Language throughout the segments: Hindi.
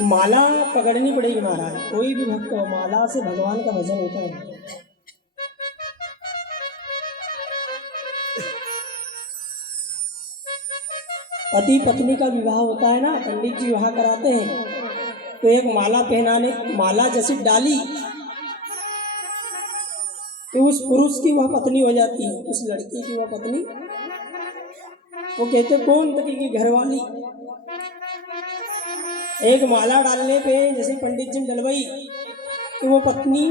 माला पकड़नी पड़ेगी महाराज। कोई भी भक्त हो, माला से भगवान का भजन होता है। पति पत्नी का विवाह होता है ना, पंडित जी विवाह कराते हैं, तो एक माला पहनाने, माला जैसे डाली तो उस पुरुष की वह पत्नी हो जाती है, उस लड़की की वह पत्नी। वो कहते कौन तकी की घरवाली। एक माला डालने पे जैसे पंडित जी डलवाई तो वो पत्नी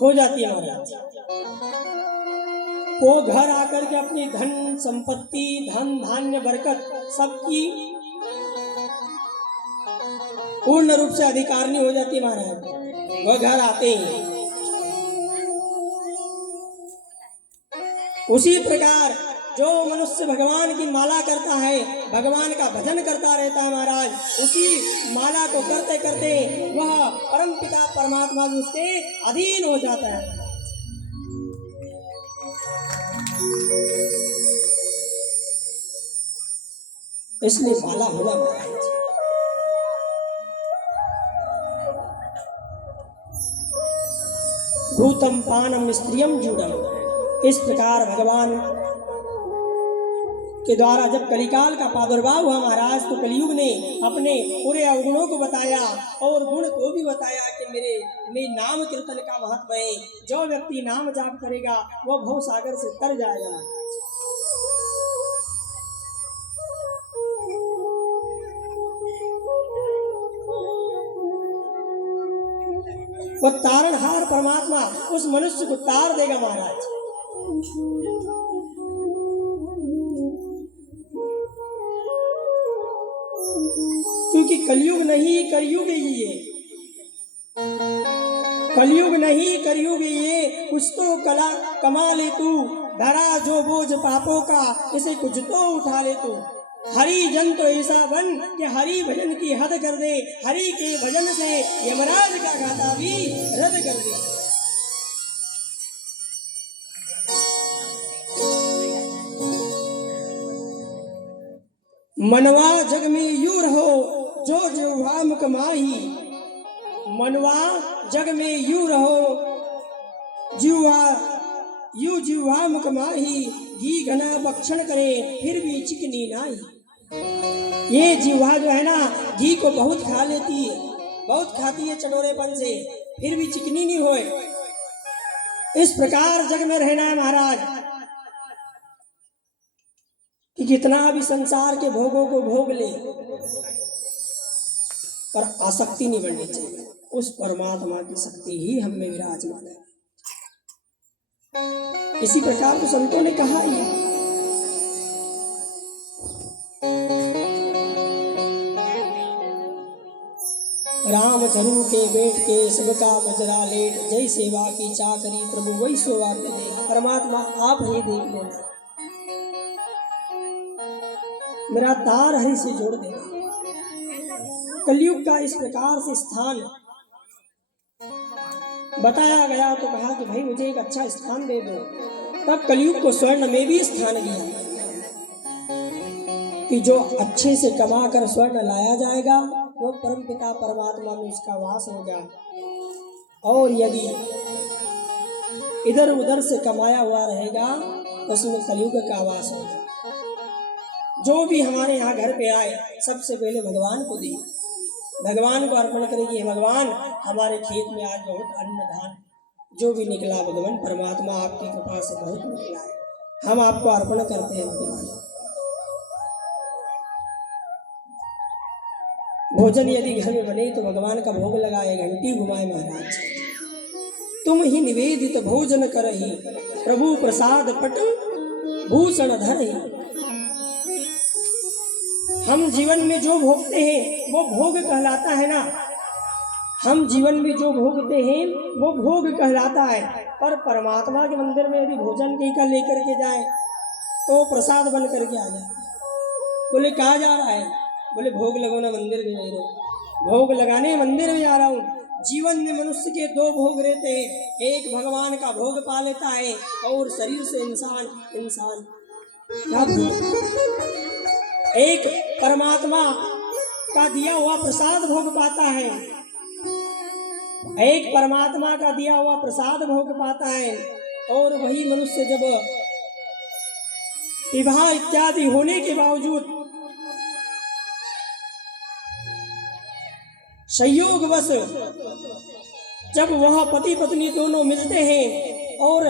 हो जाती है महाराज। वो घर आकर के अपनी धन संपत्ति, धन धान्य, बरकत सबकी पूर्ण रूप से अधिकारिणी हो जाती है महाराज। वह घर आते ही उसी प्रकार जो मनुष्य भगवान की माला करता है, भगवान का भजन करता रहता है महाराज, उसी माला को करते करते वह परम पिता परमात्मा भी उसके अधीन हो जाता है। इसलिए माला होला महाराज। भूतम पानम स्त्रियम जूडम। इस प्रकार भगवान के द्वारा जब कलिकाल का प्रादुर्भाव हुआ महाराज, तो कलियुग ने अपने पूरे अवगुणों को बताया और गुण को भी बताया कि मेरे नाम कीर्तन का महत्व है। जो व्यक्ति नाम जाप करेगा वह भव सागर से तर जाएगा। वह तारणहार परमात्मा उस मनुष्य को तार देगा महाराज। क्योंकि कलयुग नहीं कलयुग ये, कलयुग नहीं कलयुग ये, कुछ तो कला कमा ले तू, धरा जो बोझ पापों का इसे कुछ तो उठा ले तू। हरि जन तो ऐसा बन कि हरि भजन की हद कर दे, हरि के भजन से यमराज का घाटा भी रद्द कर दे। मनवा जग में यूं रहो जो जिह्वा मुख माही। मनवा जग में यूं रहो जिह्वा मुख माही। घी घना भक्षण करे फिर भी चिकनी नाही। ये जिह्वा जो है ना, घी को बहुत खा लेती है, बहुत खाती है चटोरेपन से, फिर भी चिकनी नहीं होए। इस प्रकार जग में रहना है महाराज कि कितना भी संसार के भोगों को भोग ले, पर आसक्ति नहीं बढ़नी चाहिए। उस परमात्मा की शक्ति ही हम में विराजमान है। इसी प्रकार तो संतों ने कहा ही है। राम धनु के बैठ के सबका बजरा लेट, जय सेवा की चाकरी प्रभु वही सोवा दे। परमात्मा आप ही देख लो, मेरा तार हरि से जोड़ देना। कलयुग का इस प्रकार से स्थान बताया गया तो कहा कि भाई मुझे एक अच्छा स्थान दे दो। तब कलयुग को स्वर्ण में भी स्थान दिया कि जो अच्छे से कमा कर स्वर्ण लाया जाएगा वो परम पिता परमात्मा में उसका वास होगा, और यदि इधर उधर से कमाया हुआ रहेगा तो उसमें कलयुग का वास होगा। जो भी हमारे यहाँ घर पे आए सबसे पहले भगवान को दे, भगवान को अर्पण करेगी। भगवान हमारे खेत में आज बहुत अन्न धान जो भी निकला, भगवान परमात्मा आपकी कृपा से बहुत निकला है, हम आपको अर्पण करते हैं। भगवान भोजन यदि घर में बने तो भगवान का भोग लगाए, घंटी घुमाए महाराज। तुम ही निवेदित भोजन करही, प्रभु प्रसाद पट भूषण धरही। हम जीवन में जो भोगते हैं वो भोग कहलाता है ना, हम जीवन में जो भोगते हैं वो भोग कहलाता है। पर परमात्मा के मंदिर में यदि भोजन का लेकर के जाए तो प्रसाद बन करके आ जाए। बोले कहाँ जा रहा है? बोले भोग लगाना मंदिर में जा रहा हूँ, भोग लगाने मंदिर में जा रहा हूँ। जीवन में मनुष्य के दो भोग रहते हैं, एक भगवान का भोग पा लेता है और शरीर से इंसान क्या भोग, एक परमात्मा का दिया हुआ प्रसाद भोग पाता है, एक परमात्मा का दिया हुआ प्रसाद भोग पाता है। और वही मनुष्य जब विवाह इत्यादि होने के बावजूद संयोगवश जब वह पति पत्नी दोनों मिलते हैं और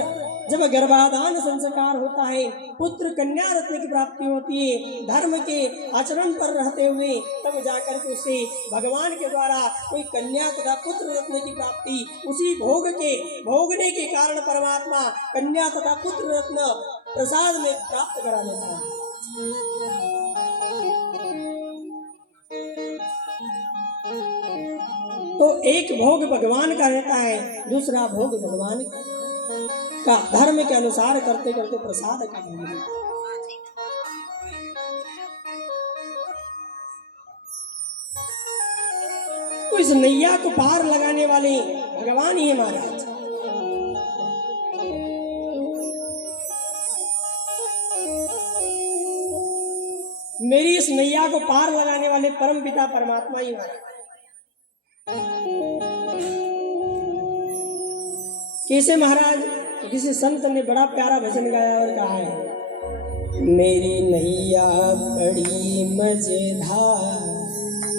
जब गर्भाधान संस्कार होता है, पुत्र कन्या रत्न की प्राप्ति होती है, धर्म के आचरण पर रहते हुए तब जाकर के उसे भगवान के द्वारा कोई कन्या तथा पुत्र रत्न की प्राप्ति, उसी भोग के भोगने के कारण परमात्मा कन्या तथा पुत्र रत्न प्रसाद में प्राप्त करा देता है। तो एक भोग भगवान का रहता है, दूसरा भोग भगवान का धर्म के अनुसार करते करते प्रसाद का भोग रहता है। तो इस नैया को पार लगाने वाले भगवान ही है महाराज। मेरी इस नैया को पार लगाने वाले परम पिता परमात्मा ही महाराज। कैसे महाराज? तो किसी संत ने बड़ा प्यारा भजन गाया और कहा है, मेरी नैया बड़ी मजेदार,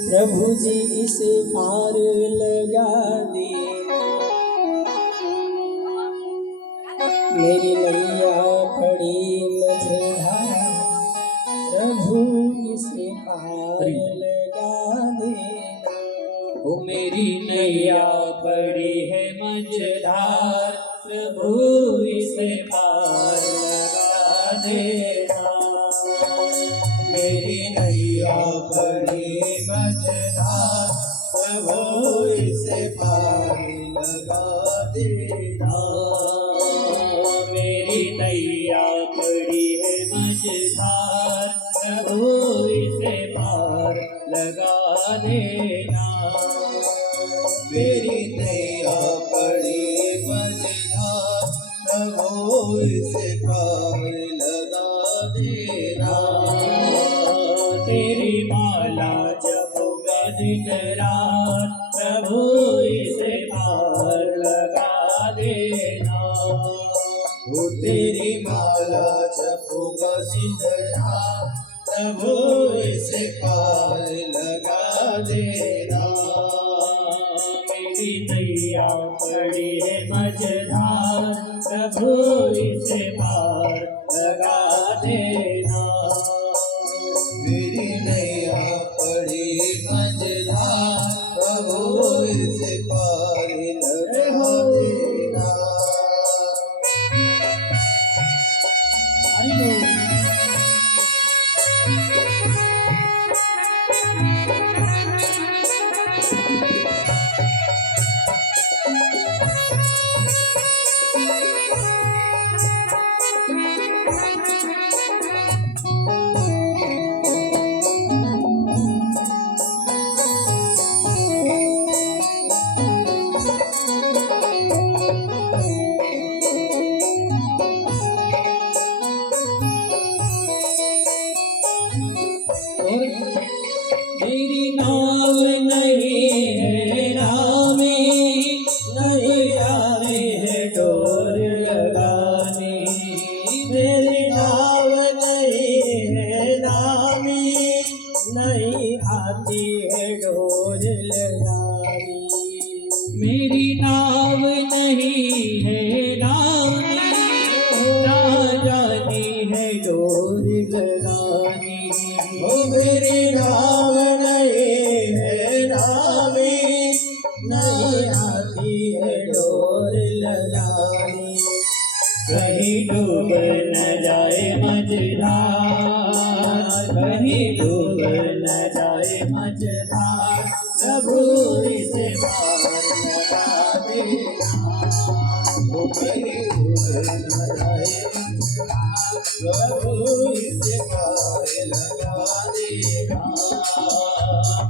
प्रभु जी इसे पार लगा दे। मेरी नैया बड़ी मजेदार, प्रभु इसे पार लगा दे। ओ मेरी नैया बड़ी है मजेदार, प्रभु इसे पार लगा देना। मेरी नैया बड़ी मजेदार, प्रभु इसे पार लगा देना। मेरी नैया बड़ी है मजेदार, प्रभु इसे पार लगा देना। मेरी नैया बड़ी मजेदार, प्रभु इसे पार लगा देना। तेरी माला जपूंगा दिन रात, प्रभु इसे पार लगा देना। वो तेरी माला जपूंगा दिन रात, प्रभु इसे पार लगा देना। मेरी नैया बड़ी है मजेदार, प्रभु इसे पार लगा देना। मेरी नैया बड़ी मजेदार, प्रभु इसे पार लगा देना। मेरी नाव नहीं है रामी, नहीं आवे है डोर लगानी। मेरी नाव नहीं है रामी, नहीं आती है डोर लगानी। मेरी नाव नहीं है रामी, ना जाती है डोर लगानी। ओ मेरी नाव नहीं है रामी, नहीं आती है डोर लगानी। कहीं डूब न जाए मझधार, कहीं डूब न जाए मझधार, प्रभु इसे पार लगा देना। वो कहीं डूब न जाए मझधार, प्रभु इसे पार लगा देना।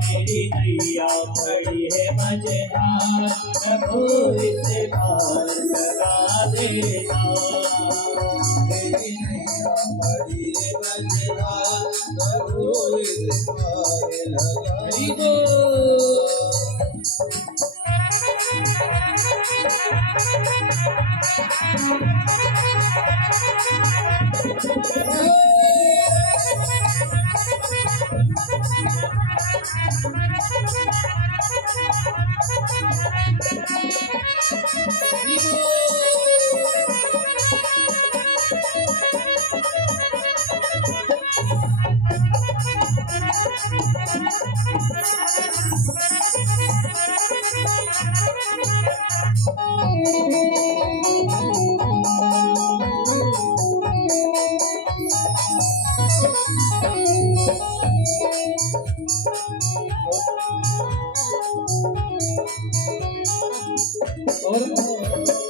मेरी नैया बड़ी है मजेदार, प्रभु इसे पार लगा देना। मेरी नैया बड़ी है मजेदार, प्रभु इस पार लगा हरि बोल।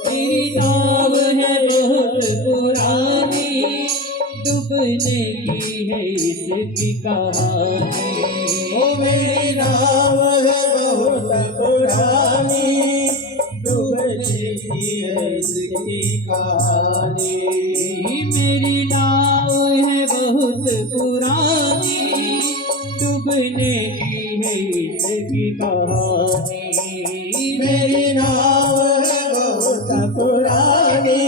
मेरी नाव है बहुत पुरानी, डूबने की है इसकी कहानी। ओ मेरी नाव है बहुत पुरानी, डूबने की है इसकी कहानी। मेरी नाव है बहुत पुरानी, डूबने की है इसकी कहानी। मेरी नाव है बहुत पुरानी,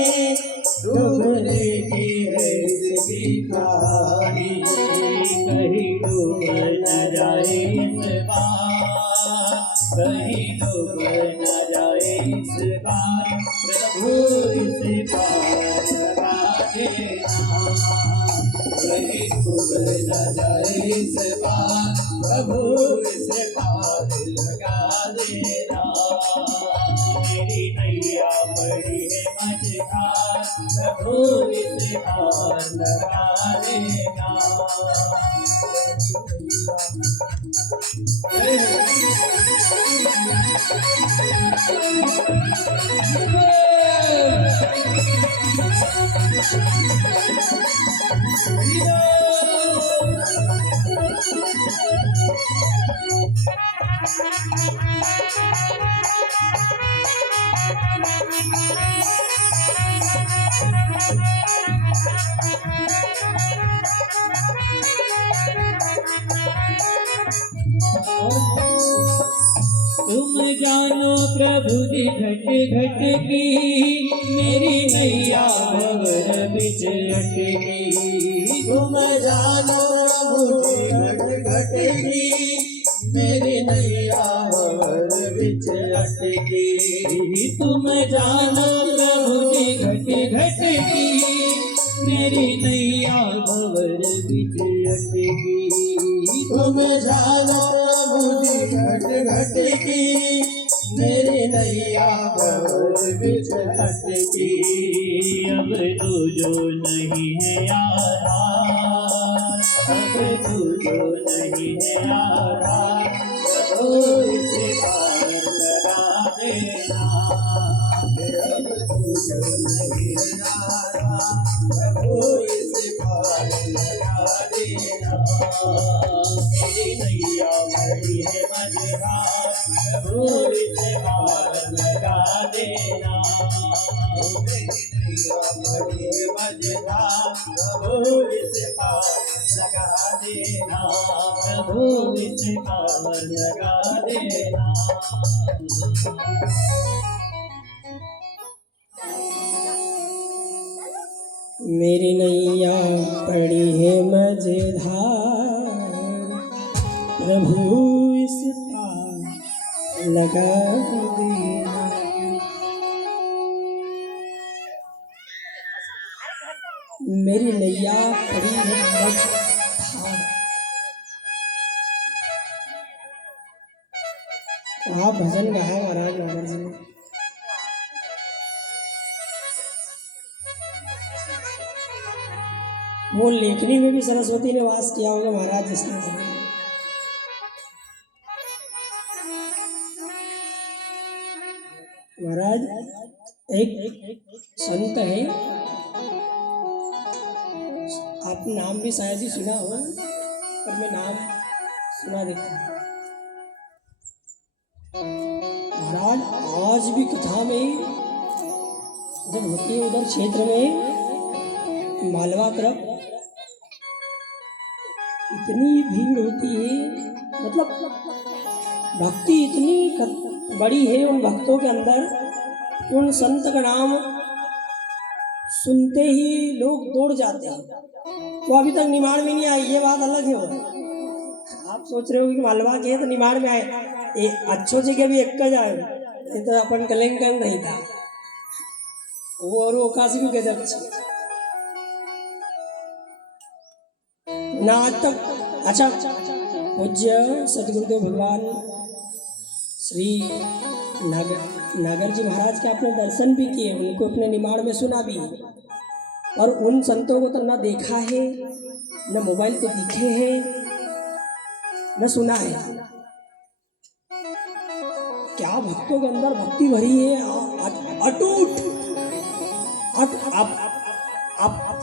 डूबने की है इसकी कहानी। कहीं डूब न जाए इस बार, कहीं डूब न जाए इस बार, प्रभु इस पार लगा देना। कहीं डूब न जाए इस बार, प्रभु इस पार लगा देना। मेरी नैया बड़ी है मझधार, प्रभु इस पार लगा देना। तुम जानो प्रभु जी घट घट की, मेरी नैया भंवर बिच अटकी। तुम जानो प्रभु जी घट घट की, मेरी नैया भंवर बिच अटकी। तुम जानो प्रभु जी घट घट की, मेरी नैया भंवर बिच अटकी। तुम जानो प्रभु जी घट घट की, मेरी नैया भंवर बिच अटकी। अब तू जो नहीं है आधार, अब तू जो नहीं है आधार, प्रभु इसे पार लगा देना। अब तू जो नहीं है आधार, प्रभु इस पार लगा देना। मेरी नैया बड़ी है मझधार, प्रभु इसे पार लगा देना। मेरी नैया बड़ी है मझधार, प्रभु इस पार लगा देना। प्रभु इसे पार लगा देना। मेरी नैया पड़ी है मझधार, प्रभु इस पार लगा देना। मेरी नैया पड़ी है मझधार। आप भजन गाया महाराज नागर जी ने। वो लेखनी में भी सरस्वती ने वास किया होगा महाराज जिसने बनाया। महाराज एक संत है, आपने नाम भी शायद ही सुना हो, पर मैं नाम सुना देता हूँ। महाराज आज भी कथा में जब होती है उधर क्षेत्र में मालवा तरफ, इतनी भीड़ होती है, मतलब भक्ति इतनी बड़ी है उन भक्तों के अंदर कि उन संत का नाम सुनते ही लोग दौड़ जाते हैं। वो अभी तक निमाड़ में नहीं आई, ये बात अलग है। वो आप सोच रहे हो कि मालवा के है तो निमाड़ में आए, अच्छो जगह भी एक का जाए, नहीं तो अपन कलेंकन नहीं था वो, और वो काशी भी गजब ना आज तक। अच्छा, पूज्य सदगुरुदेव भगवान श्री नागर जी महाराज के आपने दर्शन भी किए, उनको अपने निमाड़ में सुना भी, और उन संतों को तो न देखा है, न मोबाइल पे दिखे हैं, न सुना है। क्या भक्तों के अंदर भक्ति भरी है, अटूट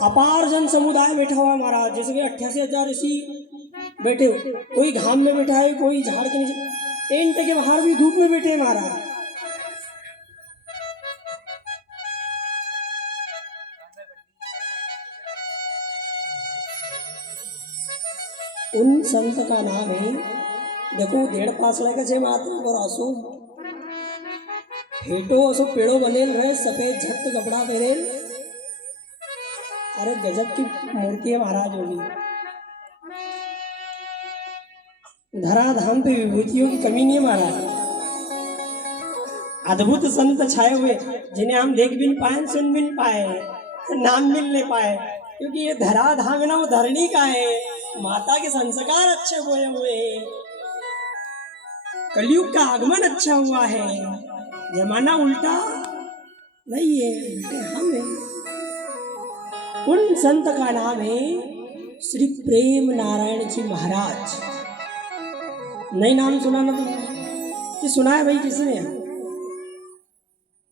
अपार जन समुदाय बैठा हुआ महाराज। जैसे कि 88,000 ऋषि बैठे, कोई घाम में बैठा है, कोई झाड़ के नीचे, टेंट के बाहर भी धूप में बैठे हैं महाराज। उन संत का नाम है, देखो 1.5 पासला का छे मात्र और आंसू हेटो असो पेड़ो बनेल रहे, सफेद झट कपड़ा पहरेल, अरे गजब की मूर्ति है महाराज होगी। धराधाम पे विभूतियों की कमी नहीं है महाराज। अद्भुत संत छाए हुए जिन्हें हम देख भी नहीं पाए, सुन भी नहीं पाए, नाम मिल नहीं पाए, क्योंकि ये धराधाम है ना, वो धरणी का है, माता के संस्कार अच्छे हुए हुए हैं, कलयुग का आगमन अच्छा हुआ है, जमाना उल्टा नहीं है, उल्टे हम हैं। उन संत का नाम है श्री प्रेम नारायण जी महाराज। नई नाम सुना ना तुम कि सुना है भाई किसने?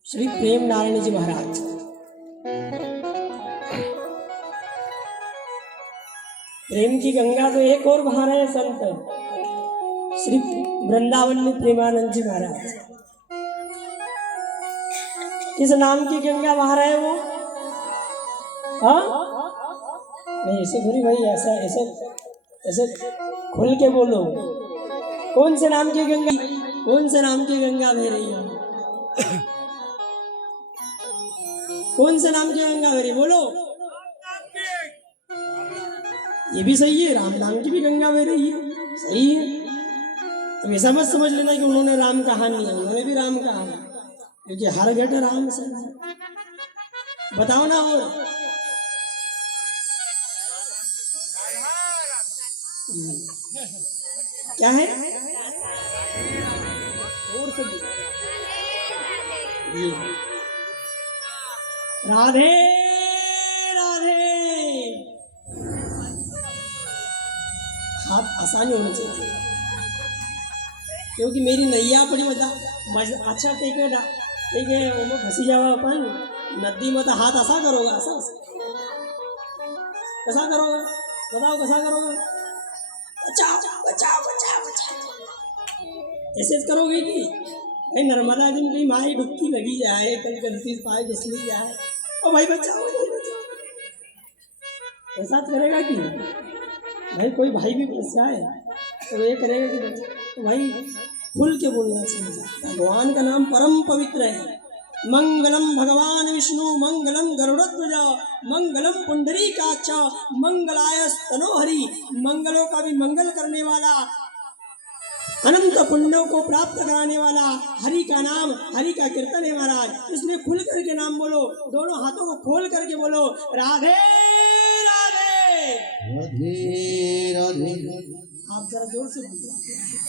श्री प्रेम नारायण जी महाराज। प्रेम की गंगा तो एक और बहा रहे संत श्री वृंदावन में प्रेमानंद जी महाराज। किस नाम की गंगा बहा रहे वो? हाँ नहीं ऐसे थोड़ी भाई, ऐसा ऐसे ऐसे खुल के बोलो। कौन से नाम की गंगा, कौन से नाम की गंगा बह रही है? कौन से नाम की गंगा बह रही बोलो? ये भी सही है, राम नाम की भी गंगा बह रही है, सही है। अब ऐसा मत समझ लेना कि उन्होंने राम कहा नहीं है, उन्होंने भी राम कहा, क्योंकि हर घट राम से। बताओ ना और क्या है? और से ये राधे राधे। हाथ आसानी होनी चाहिए, क्योंकि मेरी नैया बड़ी अच्छा ठीक है वो में फंसी जावा अपन नदी में, तो हाथ ऐसा करोगा, ऐसा कैसा करोगा बताओ, कैसा करोगे? बचाओ बचाओ बचाओ बचाओ ऐसे करोगे कि भाई नर्मदा जी में माई डुबकी लगी जाए, कभी गलती से पाए फिसली जाए, और भाई बचाओ भाई बचाओ, ऐसा करेगा कि भाई कोई भाई भी फंस जाए तो ये करेगा कि तो भाई खुल के बोलना चाहिए। भगवान का नाम परम पवित्र है। मंगलम भगवान विष्णु मंगलम गरुड़ध्वज मंगलम पुंडरीकाक्ष मंगलाय स्तनोहरि। मंगलों का भी मंगल करने वाला, अनंत पुण्यों को प्राप्त कराने वाला हरि का नाम, हरि का कीर्तन है महाराज। इसलिए खुल करके नाम बोलो, दोनों हाथों को खोल करके बोलो राधे राधे राधे राधे। आप जरा जोर से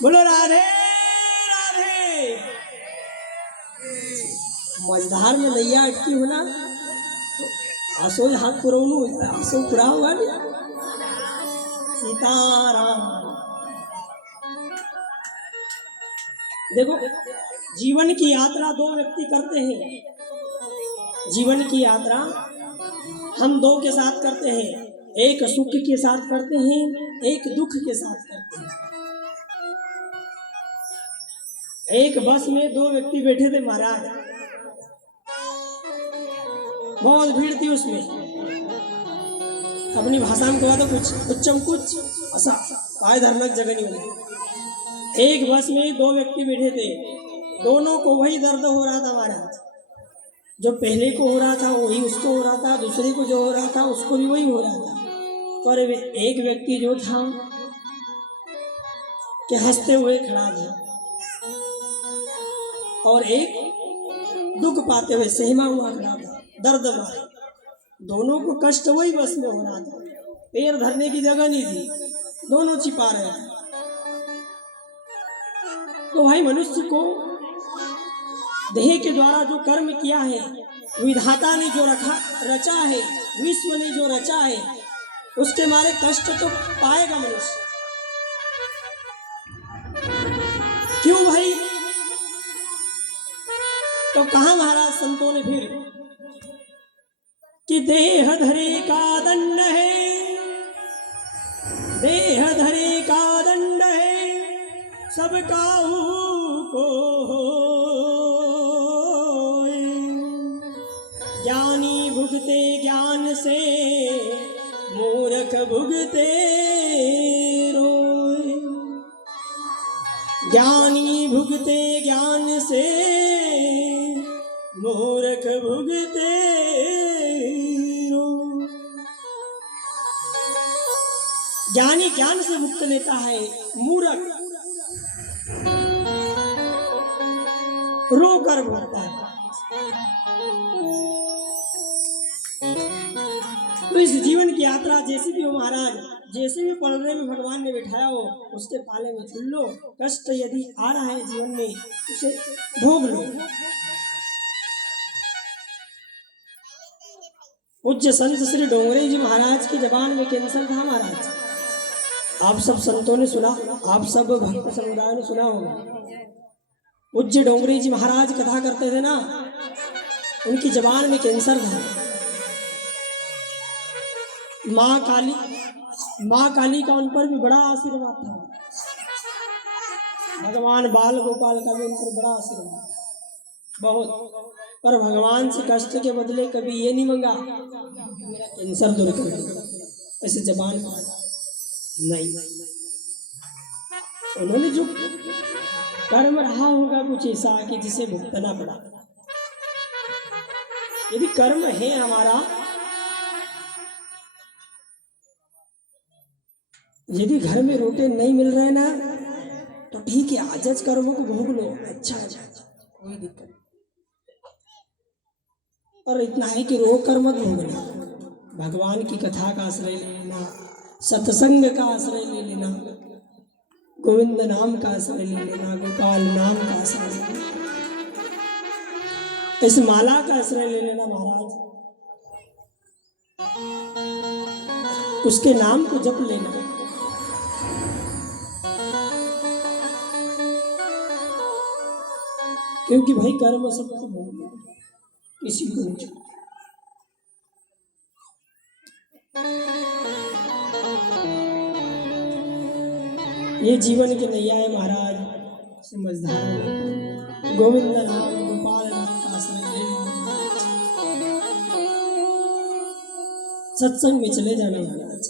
बोलो राधे राधे। मझधार में नैया अटकी हो ना, तो आसो हाथ पुरवनू आसो पुरा हुआ ना। सीताराम। देखो जीवन की यात्रा दो व्यक्ति करते हैं। जीवन की यात्रा हम दो के साथ करते हैं, एक सुख के साथ करते हैं, एक दुख के साथ करते हैं। एक बस में दो व्यक्ति बैठे थे महाराज, बहुत भीड़ थी उसमें। अपनी भाषा में कहा तो कुछ उच्चम कुछ ऐसा काय धर्मक जगह नहीं होगी। एक बस में दो व्यक्ति बैठे थे, दोनों को वही दर्द हो रहा था महाराज। जो पहले को हो रहा था वही उसको हो रहा था, दूसरे को जो हो रहा था उसको भी वही हो रहा था। पर एक व्यक्ति जो था कि हंसते हुए खड़ा था और एक दुख पाते हुए सहमा हुआ खड़ा था, दर्द मारे। दोनों को कष्ट वही बस में हो रहा था, पैर धरने की जगह नहीं थी, दोनों छिपा रहे थे। तो भाई मनुष्य को देह के द्वारा जो कर्म किया है, विधाता ने जो रचा है, विश्व ने जो रचा है, उसके मारे कष्ट तो पाएगा मनुष्य। क्यों भाई? तो कहा महाराज संतों ने फिर कि देह धरे का दंड है, देह धरे का दंड है, सब काहू को ज्ञानी भुगते ज्ञान से, मूर्ख भुगते रोए। ज्ञानी भुगते ज्ञान से, मूर्ख भुगते रोए। ज्ञानी ज्ञान से भुगत लेता है, मूर्ख रो कर भुगता है। तो इस जीवन की यात्रा जैसी भी हो महाराज, जैसे भी पलड़े में भगवान ने बिठाया हो उसके पाले में झूल लो। कष्ट यदि आ रहा है जीवन में उसे भोग लो। पूज्य संत श्री डोंगरे जी महाराज की जबान में कैंसर था महाराज। आप सब संतों ने सुना, आप सब भक्त समुदाय ने सुना होगा। पूज्य डोंगरे जी महाराज कथा करते थे ना, उनकी जबान में कैंसर था। माँ काली का उन पर भी बड़ा आशीर्वाद था। भगवान बाल गोपाल का भी उन पर बड़ा आशीर्वाद बहुत। पर भगवान से कष्ट के बदले कभी ये नहीं मांगा मेरा कैंसर दूर कर दो, ऐसे जबान नहीं। उन्होंने जो कर्म रहा होगा कुछ ऐसा कि जिसे भुगतना पड़ा। यदि कर्म है हमारा, यदि घर में रोटे नहीं मिल रहे ना तो ठीक है, आजज कर्मों को भोग लो, अच्छा है, कोई दिक्कत नहीं। और इतना है कि रोक कर मत भोगना। भगवान की कथा का आश्रय ले लेना, सत्संग का आश्रय ले लेना, गोविंद नाम का आश्रय ले लेना, गोपाल नाम का आश्रय ले लेना, इस माला का आश्रय ले लेना महाराज। उसके नाम को जप लेना। क्योंकि भाई कर्म सबको भोगना, किसी को नहीं छोड़ना। ये जीवन की नैया है महाराज, समझदार गोविंद नाम गोपाल नाम का आश्रय ले लेना, सत्संग में चले जाना महाराज।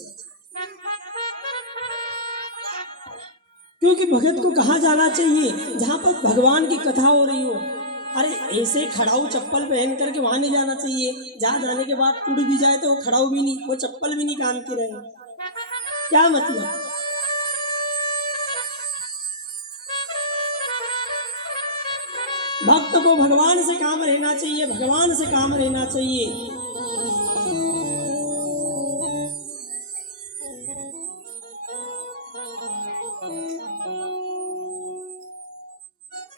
क्योंकि भगत को कहाँ जाना चाहिए? जहाँ पर भगवान की कथा हो रही हो। अरे ऐसे खड़ाऊ चप्पल पहन करके वहां नहीं जाना चाहिए। जहाँ जाने के बाद टूट भी जाए तो वो खड़ाऊ भी नहीं, वो चप्पल भी नहीं काम की रहे। क्या मतलब? भक्त को भगवान से काम रहना चाहिए, भगवान से काम रहना चाहिए।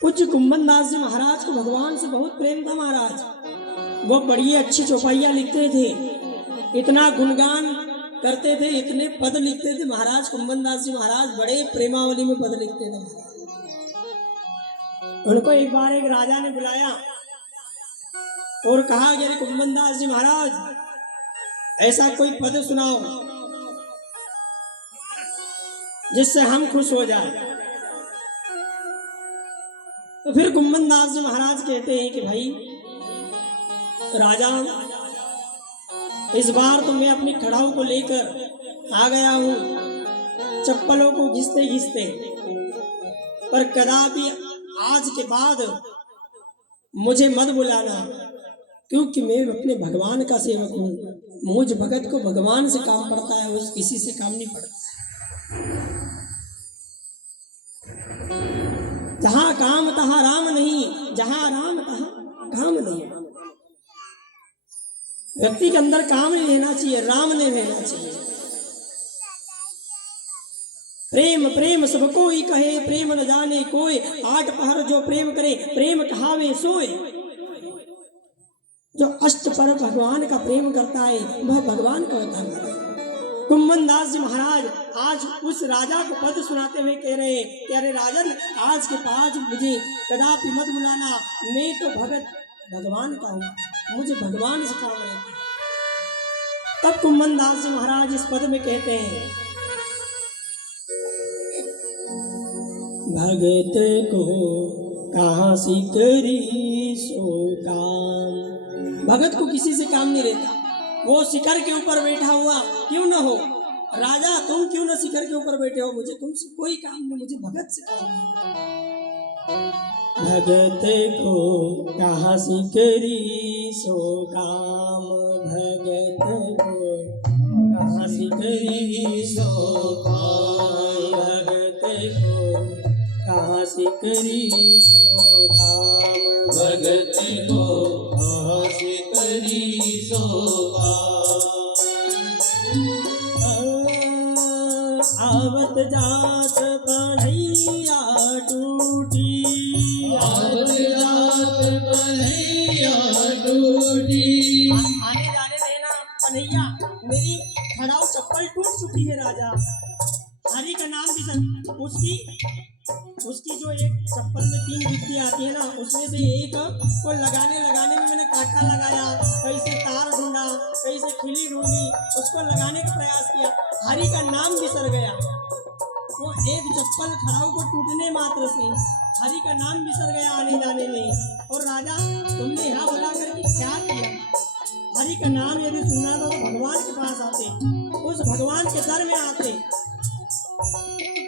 पूज्य कुंभन दास जी महाराज को भगवान से बहुत प्रेम था महाराज। वो बड़ी अच्छी चौपाइयां लिखते थे, इतना गुणगान करते थे, इतने पद लिखते थे महाराज। कुंभन दास जी महाराज बड़े प्रेमावली में पद लिखते थे महाराज। उनको एक बार एक राजा ने बुलाया और कहा कि अरे कुंभन दास जी महाराज, ऐसा कोई पद सुनाओ जिससे हम खुश हो जाए। तो फिर कुंभन दास जी महाराज कहते हैं कि भाई राजा, इस बार तो मैं अपनी खड़ाऊ को लेकर आ गया हूँ, चप्पलों को घिसते घिसते, पर कदापि आज के बाद मुझे मत बुलाना, क्योंकि मैं अपने भगवान का सेवक हूँ। मुझ भगत को भगवान से काम पड़ता है, उस किसी से काम नहीं पड़ता। जहाँ काम तहाँ राम नहीं, जहाँ राम तहाँ काम नहीं। व्यक्ति के अंदर काम नहीं रहना चाहिए, राम नहीं रहना चाहिए। प्रेम प्रेम सबको ही कहे, प्रेम न जाने कोई, आठ पहर जो प्रेम करे, प्रेम कहावे सोए। जो अष्ट पर भगवान का प्रेम करता है वह भगवान का होता है। कुम्भन दास जी महाराज आज उस राजा को पद सुनाते हुए कह रहे हैं कि अरे राजन, आज के बाद मुझे कदापि मत बुलाना, मैं तो भगत भगवान का हूँ, मुझे भगवान से काम रहता है। तब कुम्भन दास जी महाराज इस पद में कहते हैं, भगत को कहाँ सी करी सो काम। भगत को किसी से काम नहीं रहता, वो शिखर के ऊपर बैठा हुआ क्यों न हो। राजा तुम क्यों न शिखर के ऊपर बैठे हो, मुझे तुमसे कोई काम नहीं, मुझे भगत से काम नहीं। भगत को कहाँ सी करी सो काम, भगत को कहाँ सी करी सो काम, भगत को कहाँ से करी सो काम, भगत को कहाँ से करी सो काम। आवत जात कन्हैया टूटी, आवत जात कन्हैया टूटी। आने जाने देना कन्हैया, मेरी खड़ाऊ चप्पल टूट चुकी है राजा। हरि का नाम भी उसकी जो एक चप्पल में 3 गिट्टी आती है ना, उसमें से एक को लगाने में मैंने कांटा लगाया, कहीं से तार ढूंढा, कहीं से खिली ढूंढी, उसको लगाने का प्रयास किया, हरि का नाम बिसर गया। वो एक चप्पल खड़ाऊ को टूटने मात्र से हरि का नाम बिसर गया आने जाने में। और राजा तुमने यहाँ बुला करके क्या किया? हरि का नाम यदि सुनना तो भगवान के पास आते, उस भगवान के दर में आते,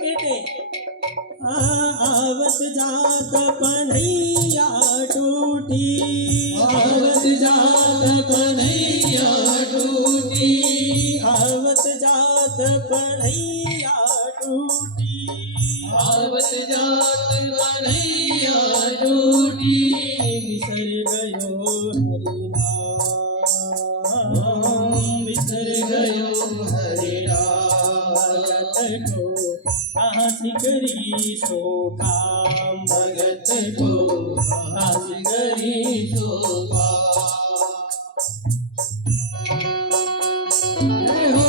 कहते आवत जात कन्हैया टूटी, आवत जात कन्हैया टूटी, आवत जात कन्हैया टूटी, आवत जात कन्हैया टूटी। बिसर गयो हरि नाम, बिसर गयो हरि भगत को कहाँ से करी सो काम, भगत को कहाँ से करी सो काम। जय हो।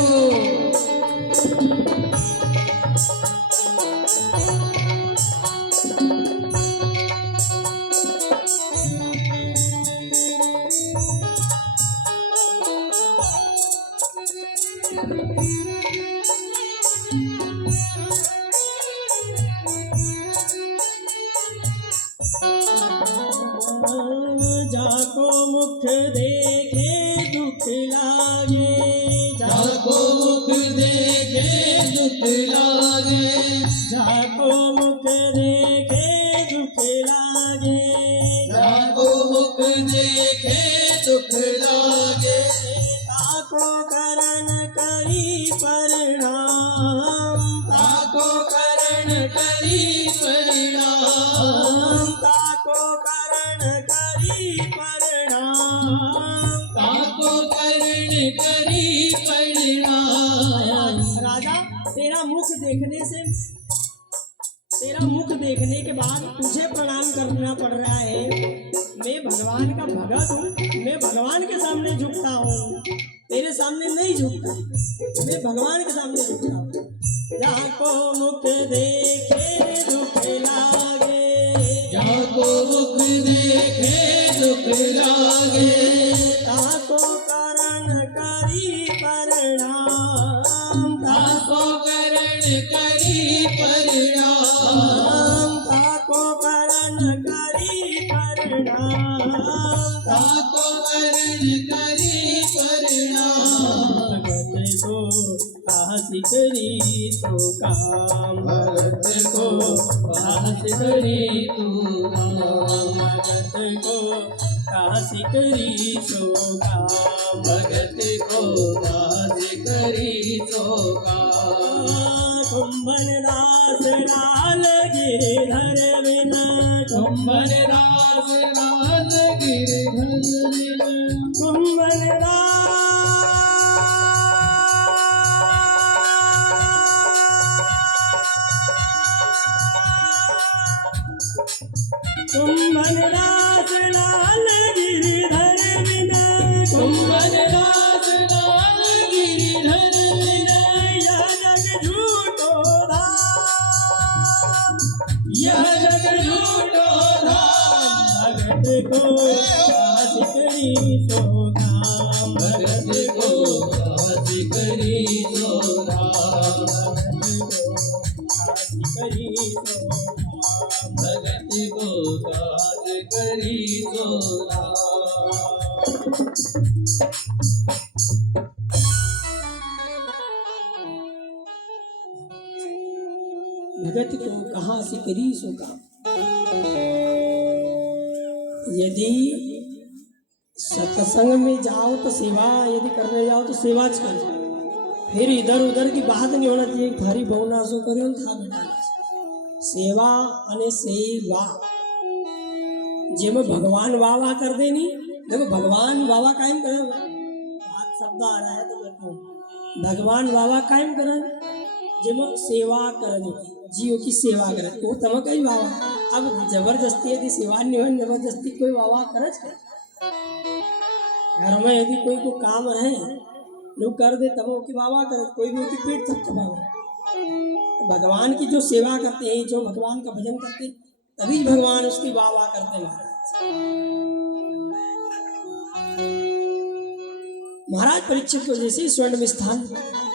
जाको मुख देखे दुख लागे, जाको मुख देखे दुख लागे, जाको मुख देखे दुख लागे, जाको मुख देखे दुख लागे। ताको करण करी परिणाम, ताको करण करी परिणाम, ताको करण करी परिणाम, ताको करण करी परिणाम। राजा तेरा मुख देखने के बाद तुझे प्रणाम करना पड़ रहा है। मैं भगवान का भगत हूँ, मैं भगवान के सामने झुकता हूँ, तेरे सामने नहीं झुकता, मैं भगवान के सामने झुकता हूँ। जाको मुख देखे दुख लागे, जाको मुख देखे दुख लागे, ताको करण करी परिणाम, ताको करण करी परिणाम, ताको करण करी परिणाम, ताको करण करी परिणाम। करी तो काम भगत को पास करी तू राम। भगत को काश करी तो काम भगत को पास करी तो काम। कुंभन दास लाल गिरधर बिन कुंभन दास लाल गिरधर बिन। कुंभन दास लाल गिरधर बिन कुंभन दास लाल गिरधर बिन। यह जग झूठो धाम यह जग झूठो धाम। भगत को काश करी तो काम भगत को पास करी तो राम। भगत को पास करी तो राम। भगत को कहाँ से करी सो काम। यदि सत्संग में जाओ तो सेवा, यदि करने जाओ तो सेवा च करो। फिर इधर उधर की बात नहीं होना चाहिए। थारी बहुना सो करो था बेटा। सेवा अने सेवा जेम भगवान वाह कर देनी। देखो भगवान वाह कायम करो। बात शब्द आ रहा है तो देखो भगवान वाह कायम करो। जेम सेवा कर दो जीव की सेवा करे वो तम कई वाह। अब जबरदस्ती यदि सेवा नहीं हो, जबरदस्ती कोई वाह करज के घर में यदि कोई को काम रहे लोग कर दे तब की वाह करे। कोई भी उसकी पीठ तक तो भगवान की जो सेवा करते हैं, जो भगवान का भजन करते हैं, तभी भगवान उसकी वाह करते हैं। महाराज परीक्षित को जैसे ही स्वर्ण में स्थान,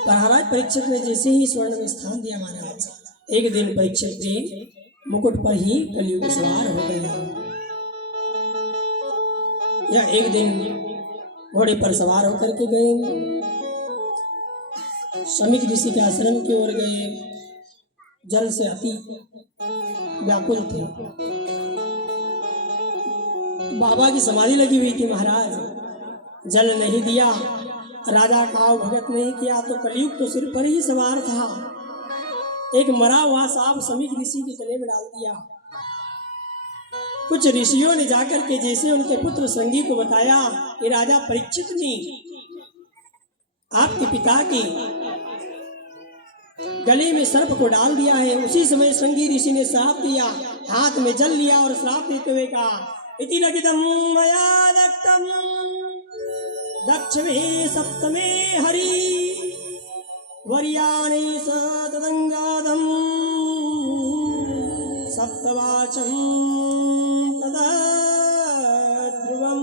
महाराज परीक्षित ने जैसे ही स्वर्ण में स्थान दिया महाराज, एक दिन परीक्षित जी मुकुट पर ही कलयुग सवार हो गया। या एक दिन घोड़े पर सवार होकर के गए, शमीक ऋषि के आश्रम की ओर गए। जल से अति व्याकुल थे। बाबा की समाधि लगी हुई थी। महाराज जल नहीं दिया, राजा का भगत नहीं किया तो कलयुग तो सिर पर ही सवार था। एक मरा हुआ सांप शमीक ऋषि के गले में डाल दिया। कुछ ऋषियों ने जाकर के जैसे उनके पुत्र संगी को बताया कि राजा परीक्षित ने आपके पिता के गले में सर्प को डाल दिया है। उसी समय संगी ऋषि ने श्राप दिया, हाथ में जल लिया और श्राप देते हुए कहा, इति लगितम मया दत्तम दक्षिणे सप्तमे हरि वर्याणे सतदंगादम सप्तवाचम तदा ध्रुवम।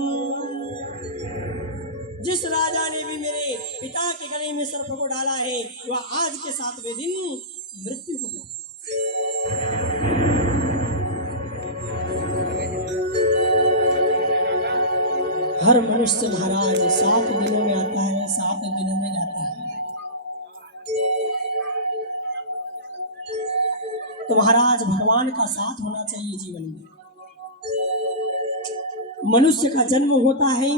जिस राजा ने भी मेरे पिता के गले में सर्प को डाला है वह आज के 7वें दिन मृत्यु को हर मनुष्य महाराज 7 दिनों में आता है, 7 दिनों में जाता है। तो महाराज भगवान का साथ होना चाहिए जीवन में। मनुष्य का जन्म होता है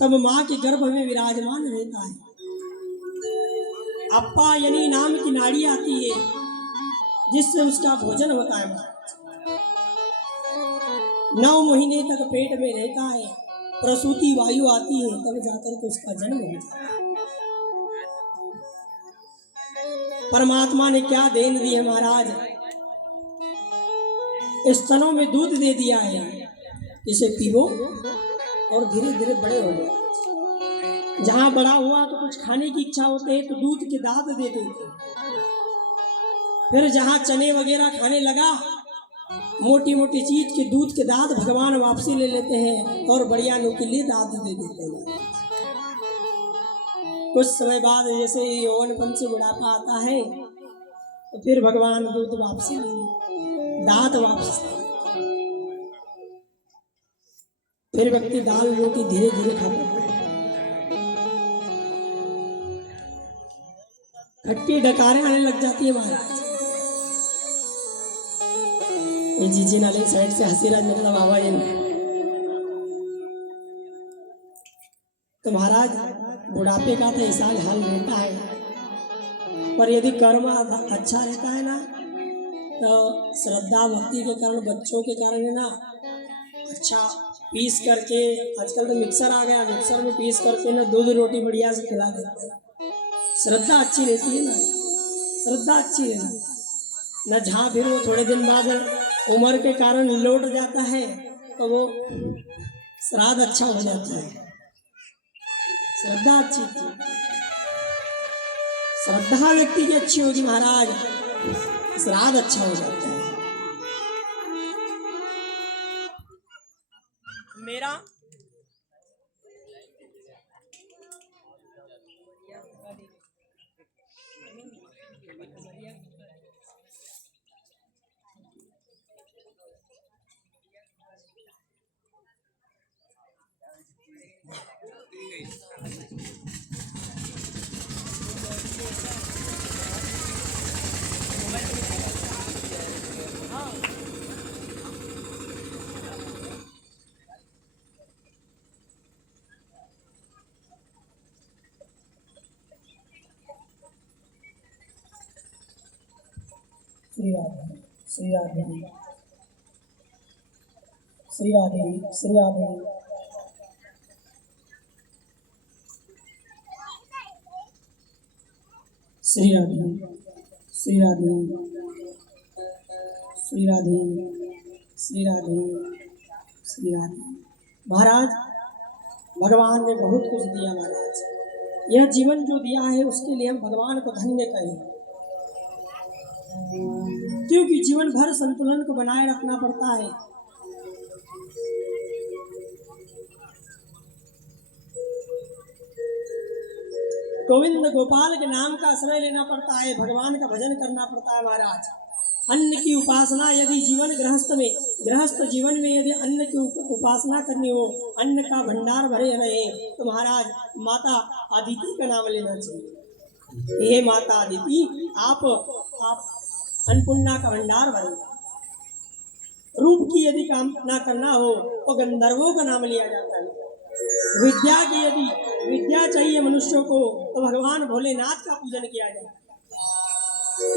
तब माँ के गर्भ में विराजमान रहता है। अप्पा यानी नाम की नाड़ी आती है जिससे उसका भोजन होता है। 9 महीने तक पेट में रहता है, प्रसूति वायु आती है तब जाकर के उसका जन्म होता है। परमात्मा ने क्या देन दी है महाराज, स्तनों में दूध दे दिया है, इसे पीओ और धीरे धीरे बड़े हो गए। जहाँ बड़ा हुआ तो कुछ खाने की इच्छा होते है तो दूध के दांत देते थे। फिर जहाँ चने वगैरह खाने लगा, मोटी मोटी चीज के दूध के दांत भगवान वापसी ले लेते हैं और बढ़िया नुकीले दांत दे देते हैं। कुछ समय बाद जैसे यौवनपन से बुढ़ापा आता है तो फिर भगवान दूध वापसी ले, दांत वापस, फिर व्यक्ति दाल रोटी धीरे धीरे खाता है। खट्टी डकारें आने लग जाती है महाराज। ये जीजी नाले साइड से हसीराज मतलब बाबा जी तो महाराज बुढ़ापे का तो ऐसा हाल रहता है, पर यदि कर्म अच्छा रहता है ना तो श्रद्धा भक्ति के कारण बच्चों के कारण है ना अच्छा पीस करके, आजकल तो मिक्सर आ गया, मिक्सर में पीस करके ना दूध रोटी बढ़िया से खिला देते हैं। श्रद्धा अच्छी रहती है ना, श्रद्धा अच्छी रहती ना, जहाँ फिर वो थोड़े दिन बाद उम्र के कारण लौट जाता है तो वो श्राद्ध अच्छा हो जाता है। श्रद्धा अच्छी थी, श्रद्धा व्यक्ति की अच्छी होगी महाराज, श्राद्ध अच्छा हो जाता है। मेरा श्री राधे श्री राधे श्री राधे श्री राधे। श्री राधे श्री राधे श्री राधे श्री राधे श्री राधे। महाराज भगवान ने बहुत कुछ दिया महाराज, यह जीवन जो दिया है उसके लिए हम भगवान को धन्य कहें, क्योंकि जीवन भर संतुलन को बनाए रखना पड़ता है। गोविंद गोपाल के नाम का आश्रय लेना पड़ता है, भगवान का भजन करना पड़ता है महाराज। अन्न की उपासना यदि जीवन गृहस्थ जीवन में यदि अन्न की उपासना करनी हो, अन्न का भंडार भरे रहे तो महाराज माता अदिति का नाम लेना चाहिए। हे माता अदिति, आप अन्नपूर्णा का भंडार भरे। रूप की यदि कामना करना हो तो गंधर्वों का नाम लिया जाता है। विद्या की यदि विद्या चाहिए मनुष्यों को तो भगवान भोलेनाथ का पूजन किया जाए।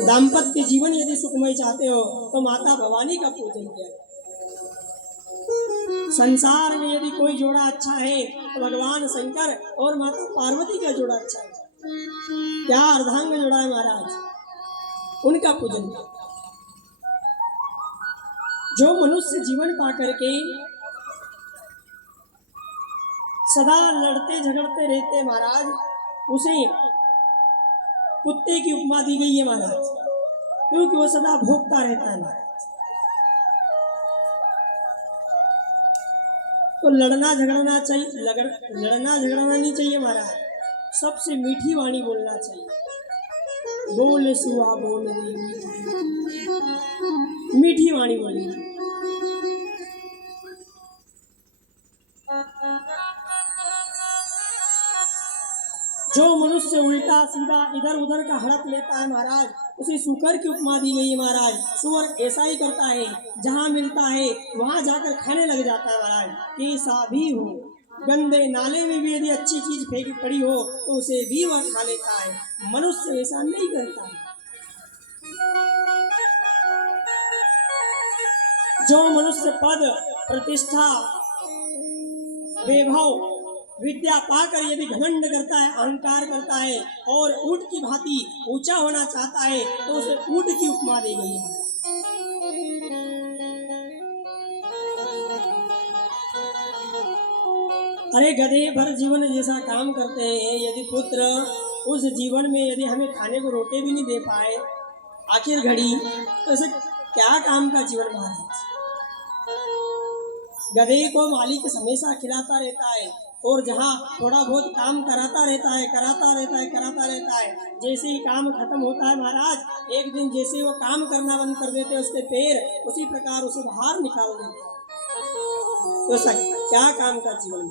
दाम्पत्य जीवन यदि सुखमय चाहते हो तो माता भवानी का पूजन किया जाए। संसार में यदि कोई जोड़ा अच्छा है तो भगवान शंकर और माता पार्वती का जोड़ा अच्छा है। क्या अर्धांग जोड़ा है महाराज, उनका पूजन। जो मनुष्य जीवन पा करके सदा लड़ते झगड़ते रहते महाराज, उसे कुत्ते की उपमा दी गई है महाराज, क्योंकि वो सदा भोगता रहता है महाराज। तो लड़ना झगड़ना चाहिए, लड़ना झगड़ना नहीं चाहिए महाराज, सबसे मीठी वाणी बोलना चाहिए। बोल सुहा बोल रे, मीठी वाणी बोलिए। जो मनुष्य उल्टा सीधा इधर उधर का हड़प लेता है महाराज, उसे सुकर की उपमा दी गई है महाराज। सुअर ऐसा ही करता है, जहाँ मिलता है वहाँ जाकर खाने लग जाता है महाराज। कैसा भी हो, गंदे नाले में भी यदि अच्छी चीज फेंकी पड़ी हो तो उसे भी वह खा लेता है। मनुष्य ऐसा नहीं करता है। जो मनुष्य पद प्रतिष्ठा वैभव विद्या पाकर यदि घमंड करता है, अहंकार करता है और ऊंट की भांति ऊंचा होना चाहता है तो उसे ऊंट की उपमा दी गई है। अरे गधे भर जीवन जैसा काम करते हैं, यदि पुत्र उस जीवन में यदि हमें खाने को रोटी भी नहीं दे पाए आखिर घड़ी, तो ऐसे क्या काम का जीवन महाराज। गधे को मालिक हमेशा खिलाता रहता है और जहाँ थोड़ा बहुत काम कराता रहता है। जैसे ही काम खत्म होता है महाराज, एक दिन जैसे वो काम करना बंद कर देते हैं, उसके पैर उसी प्रकार उसे बाहर निकाल देते हैं। तो क्या काम का जीवन।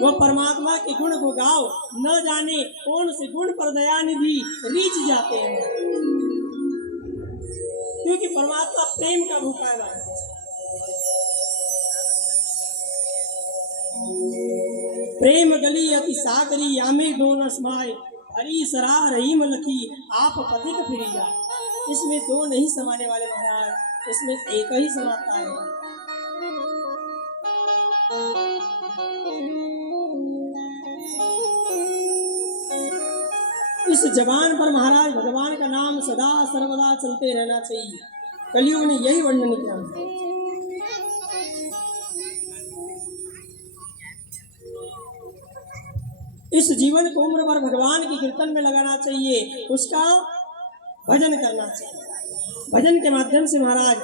वो परमात्मा के गुण को गाओ, न जाने कौन से गुण पर दयानिधि रीझ जाते हैं, क्योंकि परमात्मा प्रेम का भूखा है महाराज। प्रेम गली अति सागरी यामे दो न समाये, हरी सराह रहीम लखी आप पथिक फिरिया। इसमें दो नहीं समाने वाले महाराज, इसमें एक ही समाता है। इस जबान पर महाराज भगवान का नाम सदा सर्वदा चलते रहना चाहिए। कलयुग ने यही वर्णन किया है। इस जीवन को उम्र भर भगवान की कीर्तन में लगाना चाहिए, उसका भजन करना चाहिए। भजन के माध्यम से महाराज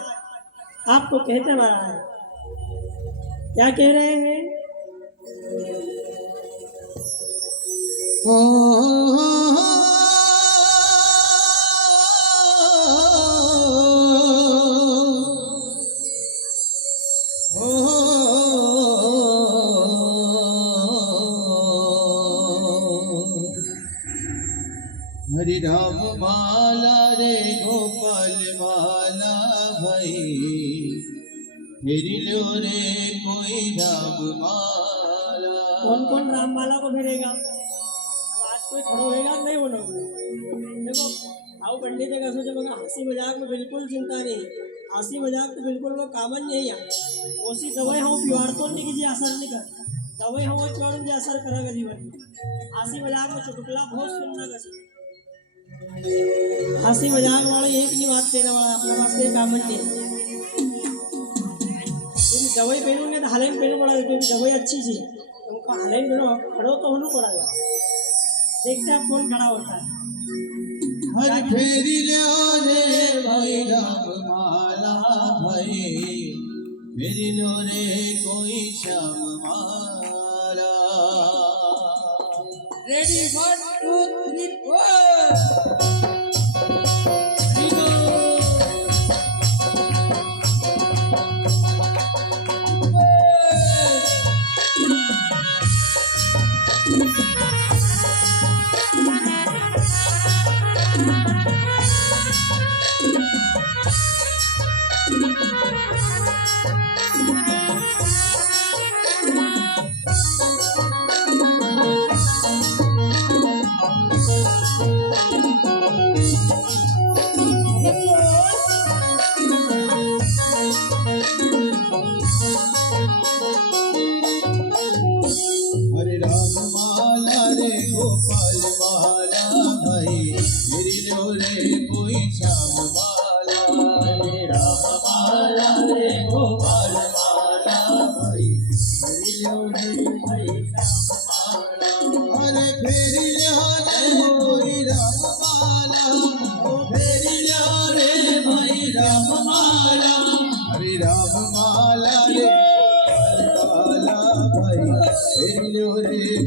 आपको कहते महाराज क्या कह रहे हैं? हरि राम माला रे गोपाल माला भाई, फेरी लो रे कोई राम माला। कौन कौन राम माला को फेरेगा? अब आज कोई खड़ो होगा नहीं बोलो। देखो आओ पंडित जी का सोचे बघा, हंसी मजाक में बिल्कुल चिंता नहीं, हंसी मजाक तो बिल्कुल वो कामन नहीं है। ओसी दवाई हम पिवाड़तो नहीं की असर नहीं कर, दवाई हम चढ़ जे असर करेगा जीवन। हंसी मजाक में चुटकुला बहुत सुनना कर, हंसी मजाक वाली एक नहीं बात कहने वाला अपना पास के कामन नहीं। क्योंकि दवाई पहनोगे तो हालेन पहनो पड़ा, क्योंकि दवाई अच्छी चीज तुमको हालेन पहनो, खड़ो तो होना पड़ेगा। देखते हैं कौन खड़ा होता है। हर फेरी लो रे भाई राम माला भाई, फेरी लो रे कोई श्याम माला। रेडी 1 2 3 4।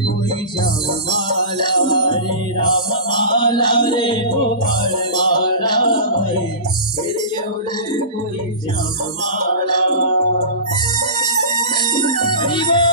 कोई श्याम माला, हरे राम माला रे गोपाल माला भाई, फिर लो रे कोई श्याम माला। हरि बोल।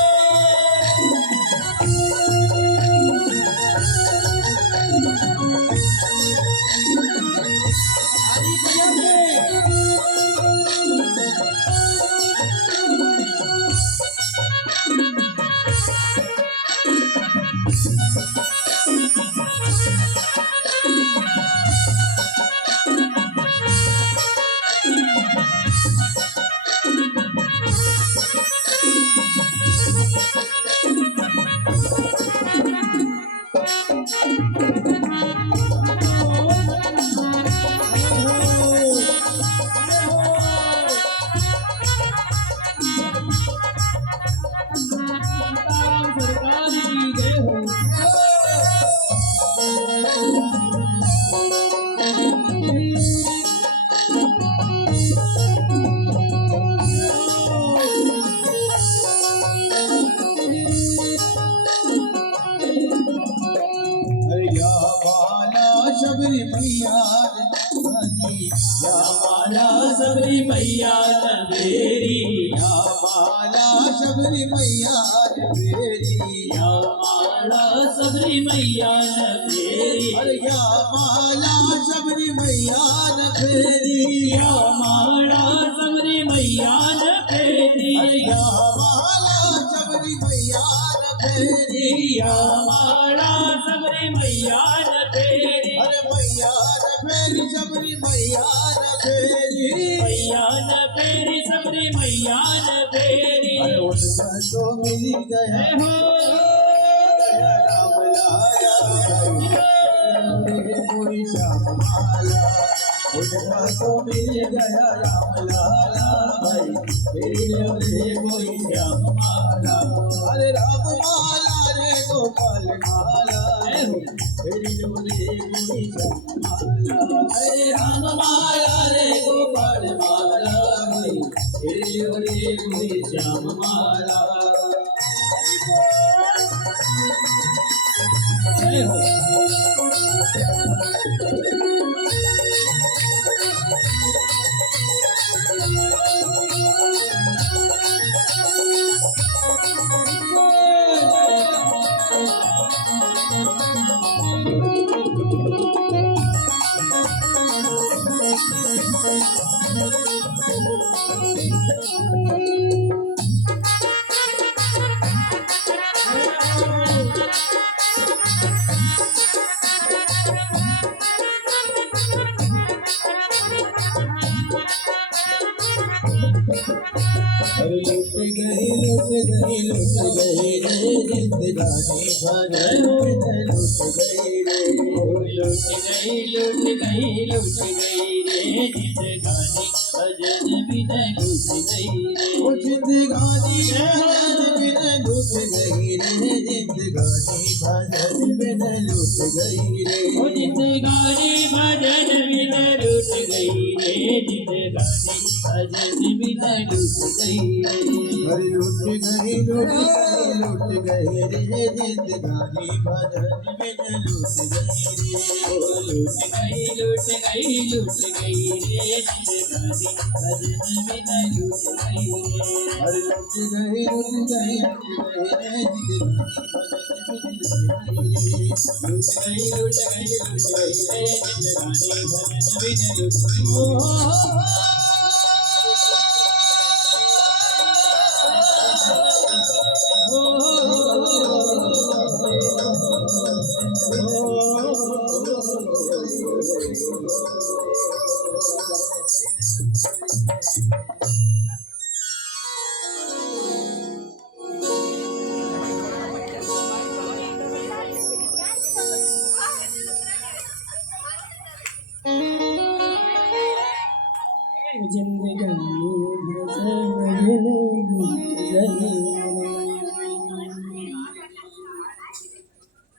मैया नंदी या माला सबरी मैया नंदेरी या माला शबरी मैया नंदेरी या माला सबरी मैया नंदेरी अरे या माला शबरी मैया नंदेरी या माला सबरी मैया नंदेरी अरे या माला शबरी मैया नंदेरी या माला सबरी मैया नंदेरी अरे मैया नंदेरी शबरी मैया नंदेरी मैया नंदेरी सबरी मैया नंदेरी अरे उनका तो मिल गया हो राम लाला कोई श्याम माला उनका तो मिल गया राम लाला भाई मेरे कोई श्याम माला अरे राम माला रे गोपाल माला मेरी कोई श्याम माला अरे राम माला रे गोपाल माला भाई मेरी कोई श्याम माला जय हो अरे लुट गई रे जिंदगानी भर लुट गई रे लुट गई लुट गई रे जिंदगानी भजन बिन लुट गई रे वो जिंदगानी बिन लुट गई रे जिंदगानी भजन बिन लुट गई रे ओ जिंदगानी भजन बिन लुट गई रे जिंदगानी भजन बिन लुट गई रे अरे लुट गई रे जिंदगानी भजन बिन लुट गई रे ओ लुट गई लुट गई रे जिंदगानी भजन बिन लुट गई रे अरे लुट गई रे जिंदगानी भजन बिन लुट गई रे लुट गई रे जिंदगानी भजन बिन लुट गई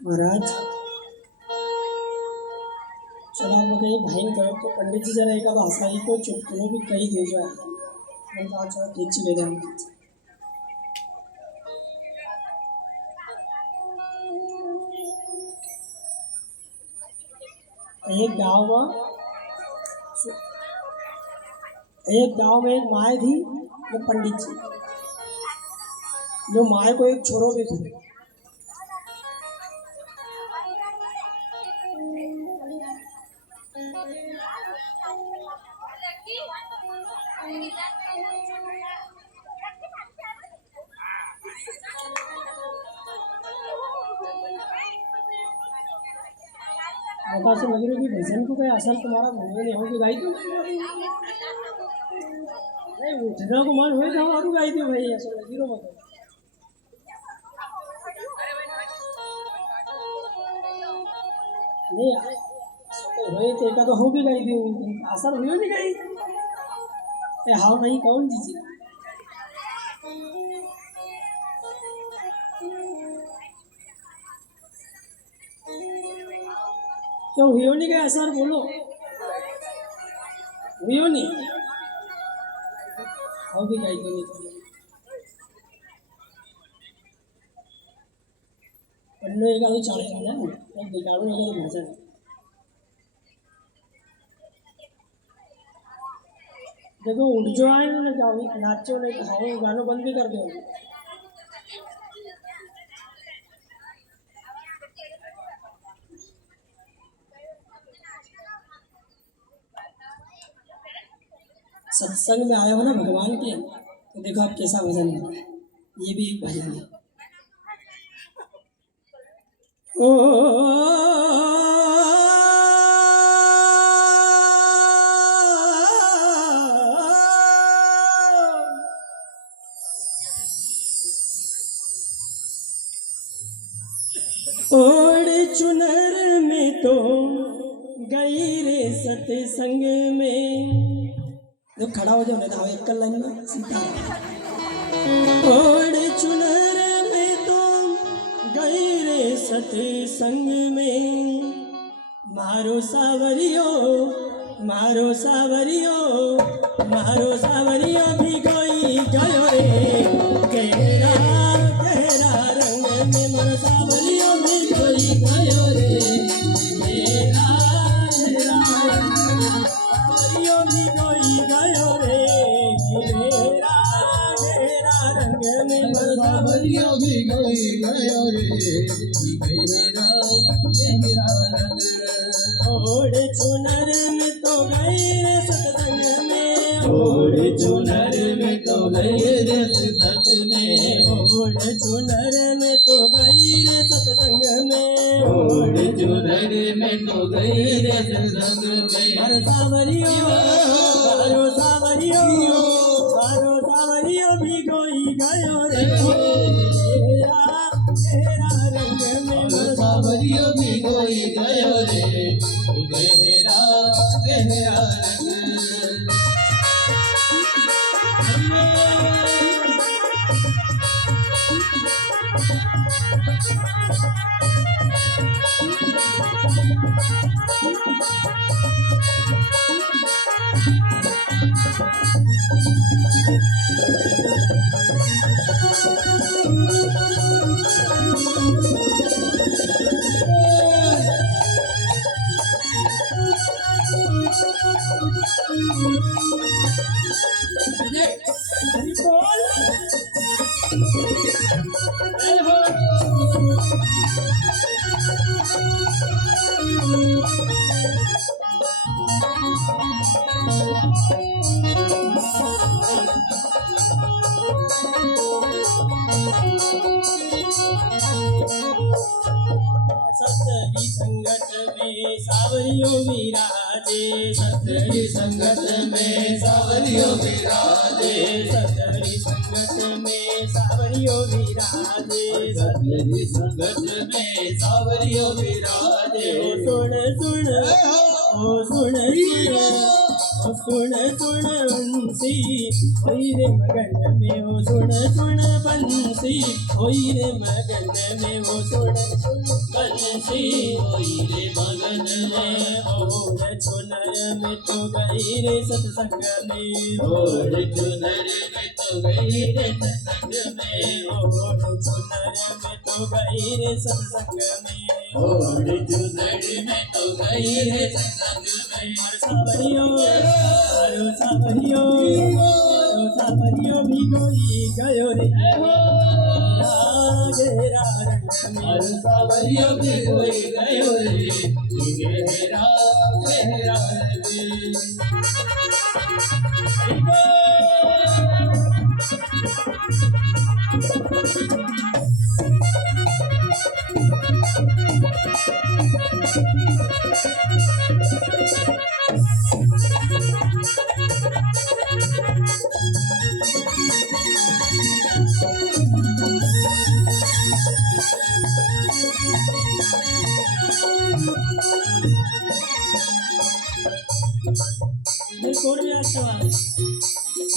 महाराज चला मग एक भाईन करो तो पंडित जी जरा एका भाषाई को चुटकुलों भी कही दे जाए मैं कहा चलो ठीक से ले जाऊंगा एक गांव में एक माए थी जो पंडित जी जो माए को एक छोरो भी थे बता से लग रही कि भजन को कोई असर तुम्हारा होने नहीं होगी गाई तो नहीं उठने को मन हुए जाओ और गाई दो भाई ऐसा लगी रो मत नहीं भाई ते का तो हो भी गई थी असर हुई नहीं गई ये हाउ नहीं कौन जी क्यों हुई नहीं गया असर बोलो हुई नहीं हो भी गई तो नहीं पन्नो एक आदमी चाले ना एक दिखाड़ो एक आदमी भजन देखो उठ जो आए ना जाओ नाचो नहीं तो हाँ गानों बंद भी कर दो। सत्संग में आए हो ना भगवान के तो देखो आप कैसा भजन है। ये भी एक भजन है। ओ ओढ़ चुनर में तो गई रे सत्संग में। जो खड़ा हो जाओ नहीं तो एक लाइन में सीधा। ओढ़ चुनर में तो गई रे सत्संग में। मारो सावरियो मारो सावरियो मारो सावरियो भी कोई गयो रे गहरा गहरा रंग में। मारो सावरियो भी कोई गयो रे गहरा गहरा सावरियो भी कोई गयो रे गहरा गहरा रंग में। मारो सावरियो भी कोई गयो रे मेरा गहरा रंग। ओढ़ चुनर में तो गई रे सत्संग में। ओढ़ चुनर में तो गई रे सत्संग में। ओढ़ चुनर में तो गई रे सत्संग में। ओढ़ चुनर में तो गई रे सत्संग में। मारो सावरियो मारो सावरियो मारो सावरियो भी कोई गयो रे गहरा गहरा रंग में। मारो सावरियो भी कोई गयो रे गहरा गहरा रंग। हरि बोल। सतरी संगत में सावरियो विराजे। सतरी संगत में सावरियो विराजे। सतरी संगत में सावरियो विराजे। सतरी संगत में सावरियो विराजे। ओ सुन सुन ओ सुन सुन ओ सुन सुन बंसी होई रे मगन में। ओ सुन सुन बंसी होई रे मगन में। ओ सुन सुन बंसी होई रे मगन में। ओढ़ चुनर में तो गई रे सत्संग में। ओढ़ चुनर में तो गई रे सत्संग में। ओढ़ चुनर में तो गई रे सत्संग में। ओढ़ चुनर में तो गई रे सत्संग में। मारो सावरियो मारो सावरियो मारो सावरियो भी कोई गयो रे गहरा रंग में। मारो सावरियो भी कोई गयो रे गहरा गहरा रंग।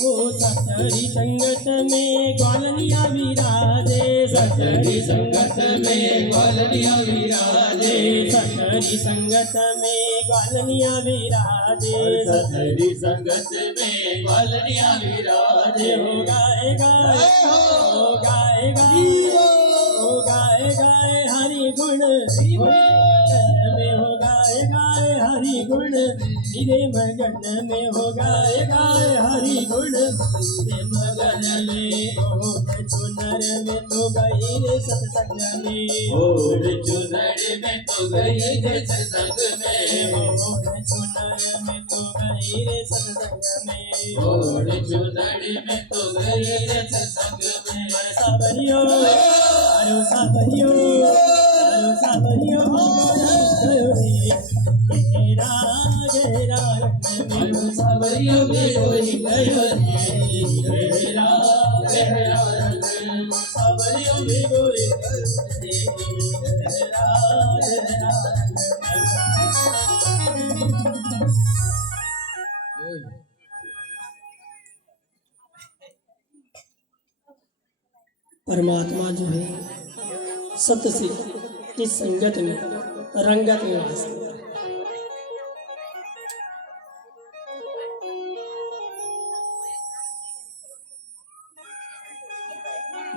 ओ सतरी संगत में ग्वालनिया विराजे। सतरी संगत में ग्वालनिया विराजे। सतरी संगत में ग्वालनिया विराजे। सतरी संगत में ग्वालनिया विराजे। हो गाए गाए हो गाए गाए हो गाए गाए हरि गुण में। हो गाए गाए हरि गुण मेरे मगन में हो गाय गाय हरि गुण मेरे मगन में ओढ़ चुनर में तो गई रे सत्संग में ओढ़ चुनर में तो गई रे सत्संग में ओढ़ चुनर में तो गई रे सत्संग में ओढ़ चुनर में तो गई रे सत्संग में सावरियो तारो सावरियो तारो सावरियो गयो रे घेरा घेरा रंग में मानो सावरियो गयो रे गयो रे गहरा गहरा रंग सावरियो गयो रे घेरा घेरा परमात्मा जो है सत्य से इस संगत में रंगत में वास करता है।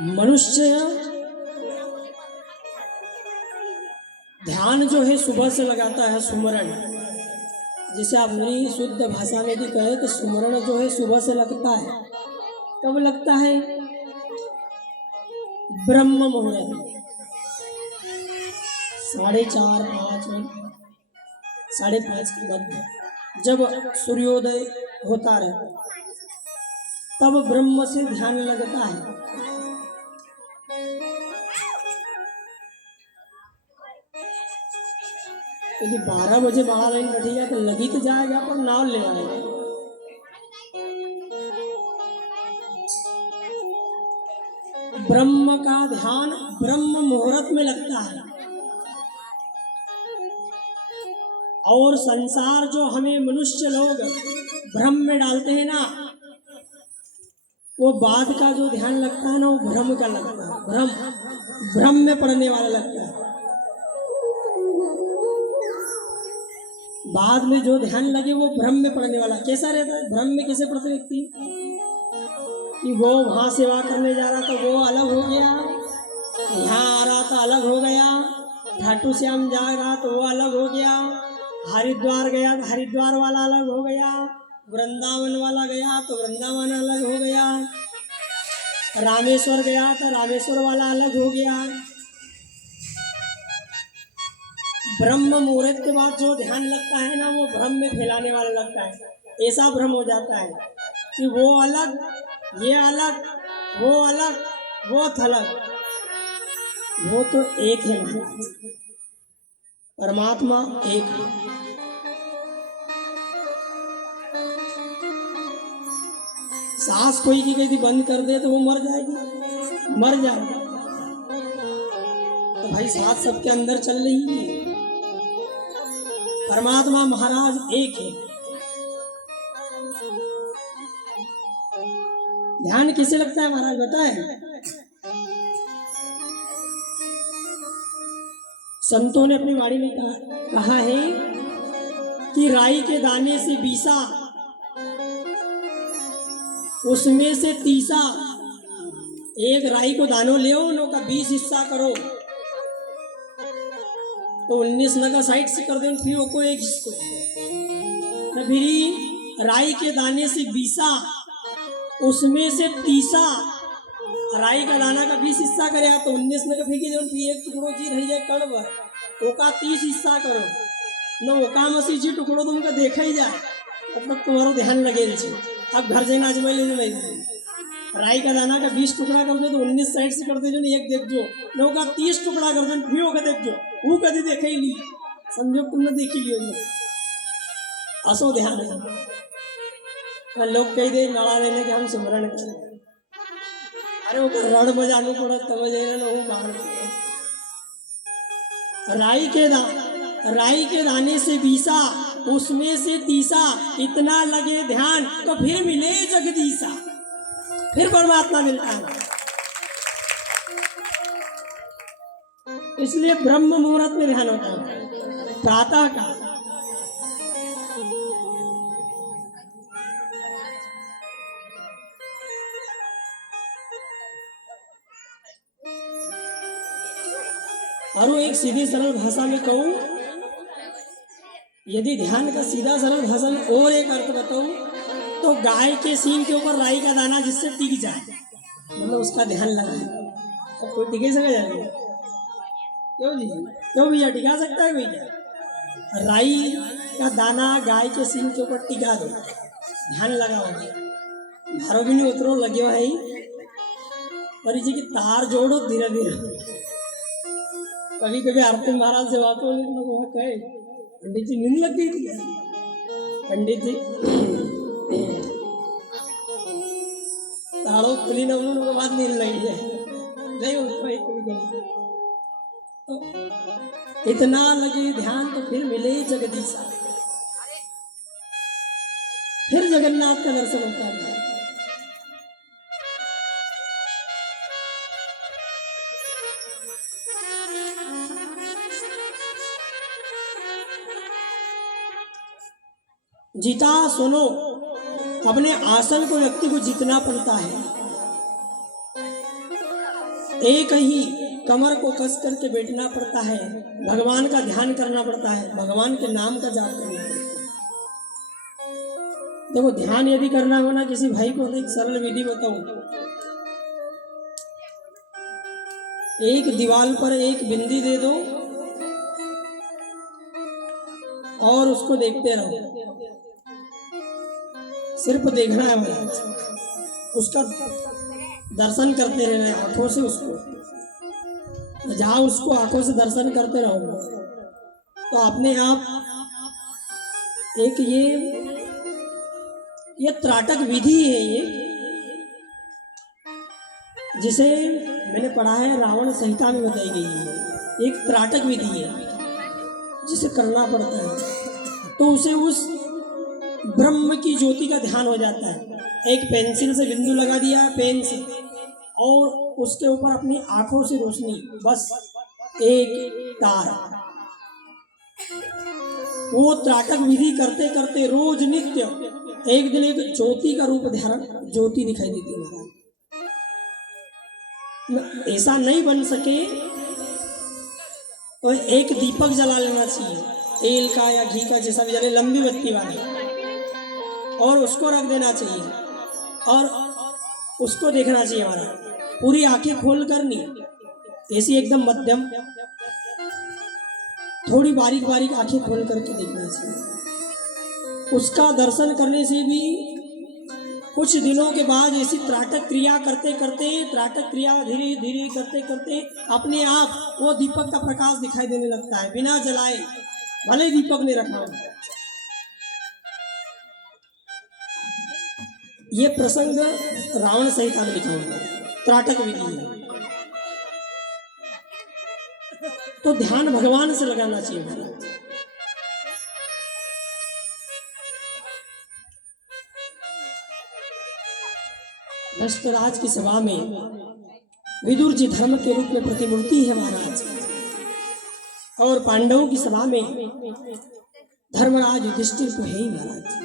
मनुष्य ध्यान जो है सुबह से लगाता है सुमरण, जिसे आप अपनी शुद्ध भाषा में भी कहे तो सुमरण जो है सुबह से लगता है। कब लगता है? ब्रह्म मुहूर्त 4:30 5 5:30 के मध्य जब सूर्योदय होता रहता तब ब्रह्म से ध्यान लगता है। यदि 12 बजे महालाइन बैठेगा तो लगी तो जाएगा पर नाव ले आएगा। ब्रह्म का ध्यान ब्रह्म मुहूर्त में लगता है। और संसार जो हमें मनुष्य लोग भ्रम में डालते हैं ना, वो बाद का जो ध्यान लगता है ना वो भ्रम का लगता है, भ्रम में पड़ने वाला लगता है। बाद में जो ध्यान लगे वो भ्रम में पड़ने वाला। कैसा रहता है भ्रम में? कैसे पड़ते व्यक्ति कि वो वहाँ सेवा करने जा रहा था वो अलग हो गया, यहाँ आ रहा था अलग हो गया, घाटू श्याम जा रहा तो वो अलग हो गया, हरिद्वार गया तो हरिद्वार वाला अलग हो गया, वृंदावन वाला गया तो वृंदावन अलग हो गया, रामेश्वर गया तो रामेश्वर वाला अलग हो गया। ब्रह्म मुहूर्त के बाद जो ध्यान लगता है ना वो भ्रम में फैलाने वाला लगता है। ऐसा भ्रम हो जाता है कि वो अलग, ये अलग, वो अलग, वो थलग। वो तो एक है, परमात्मा एक है। सांस कोई की यदि बंद कर दे तो वो मर जाएगी, मर जाएगी। तो भाई सांस सबके अंदर चल रही है। परमात्मा महाराज एक है। ध्यान किसे लगता है महाराज बताएं? संतों ने अपनी वाणी में कहा है कि राई के दाने से बीसा, उसमें से तीसा। एक राई को दानों ले नो का 20 हिस्सा करो तो 19 नगा साइड से कर दो, फिर को एक हिस्सा। फिर राई के दाने से बीसा, उसमें से तीसा। राई का दाना का 20 हिस्सा करे तो 19 नगा फेंकी दो, फिर एक टुकड़ो जी रह जाए कड़ भर, ओका 30 हिस्सा करो न, ओका मसी जी टुकड़ो तुमका देखा ही जाए मतलब तुम्हारो ध्यान लगे। अब घर जाना आज मैं ले नहीं, राई का दाना का 20 टुकड़ा कर दो तो 19 साइड से कर दे जो, एक देख जो न, ओका 30 टुकड़ा कर दो, फिर ओका देख जो, वो कभी देखे ही नहीं, समझो तुमने देखी लियो। असो ध्यान है। लोग कह दे नाड़ा लेने के हम सिमरन करें, अरे वो रड़ बजानू पड़ा तब जाए वो बाहर। राई के दाने से बीसा, उसमें से तीसा, इतना लगे ध्यान तो फिर मिले जगदीसा, फिर परमात्मा मिलता है। इसलिए ब्रह्म मुहूर्त में ध्यान होता है, प्रातः का। और वो एक सीधी सरल भाषा में कहूं यदि ध्यान का सीधा सरल हसन और एक अर्थ बताऊं तो गाय के सींग के ऊपर राई का दाना जिससे टिक जाए, मतलब उसका ध्यान लगाए। अब कोई टिके सके जाए? क्यों जी? क्यों भैया टिका सकता है कोई क्या? राई का दाना गाय के सींग के ऊपर टिका दो, ध्यान लगाओ, भारो भी नहीं उतरो लगे है पर जी की तार जोड़ो धीरे धीरे। कभी कभी आरती महाराज से बात हो रही तो वहाँ कहे पंडित जी नींद लग गई थी। पंडित जी ताड़ो खुली न के बाद नींद लगी है, नहीं उठ पाई कभी कभी। तो इतना लगे ध्यान तो फिर मिले जगदीशा, फिर जगन्नाथ का दर्शन होता है। जीता सुनो, अपने आसन को व्यक्ति को जीतना पड़ता है। एक ही कमर को कस करके बैठना पड़ता है, भगवान का ध्यान करना पड़ता है, भगवान के नाम का जाप करना पड़ता है। देखो ध्यान यदि करना हो ना किसी भाई को, तो एक सरल विधि बताऊं। एक दीवार पर एक बिंदी दे दो और उसको देखते रहो, सिर्फ देखना है महाराज, उसका दर्शन करते रहना है आंखों से। उसको जहाँ उसको आंखों से दर्शन करते रहो तो अपने आप एक ये त्राटक विधि है, ये जिसे मैंने पढ़ा है रावण संहिता में बताई गई है। एक त्राटक विधि है जिसे करना पड़ता है तो उसे उस ब्रह्म की ज्योति का ध्यान हो जाता है। एक पेंसिल से बिंदु लगा दिया है, पेन से, और उसके ऊपर अपनी आंखों से रोशनी, बस एक तार। वो त्राटक विधि करते करते रोज नित्य एक दिन एक ज्योति का रूप धारण, ज्योति दिखाई देती है। ऐसा नहीं बन सके तो एक दीपक जला लेना चाहिए, तेल का या घी का, जैसा भी जले, लंबी बत्ती वाली, और उसको रख देना चाहिए और उसको देखना चाहिए। हमारा पूरी आंखें खोल कर नहीं, ऐसी एकदम मध्यम, थोड़ी बारीक बारीक आंखें खोल करके देखना चाहिए। उसका दर्शन करने से भी कुछ दिनों के बाद ऐसी त्राटक क्रिया करते करते, त्राटक क्रिया धीरे धीरे करते करते अपने आप वो दीपक का प्रकाश दिखाई देने लगता है, बिना जलाए, भले दीपक ने रखा हो। ये प्रसंग रावण संहिता में लिखा हुआ है, त्राटक विधि है। तो ध्यान भगवान से लगाना चाहिए। धृतराज की सभा में विदुर जी धर्म के रूप में प्रतिमूर्ति है महाराज, और पांडवों की सभा में धर्मराज युधिष्ठिर तो है ही महाराज।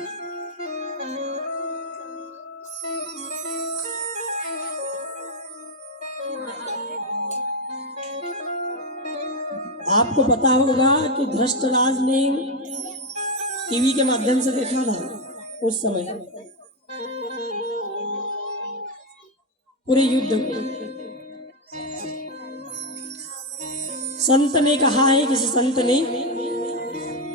आपको पता होगा कि धृतराज ने टीवी के माध्यम से देखा था उस समय पूरे युद्ध को। संत ने कहा है, किसी संत ने,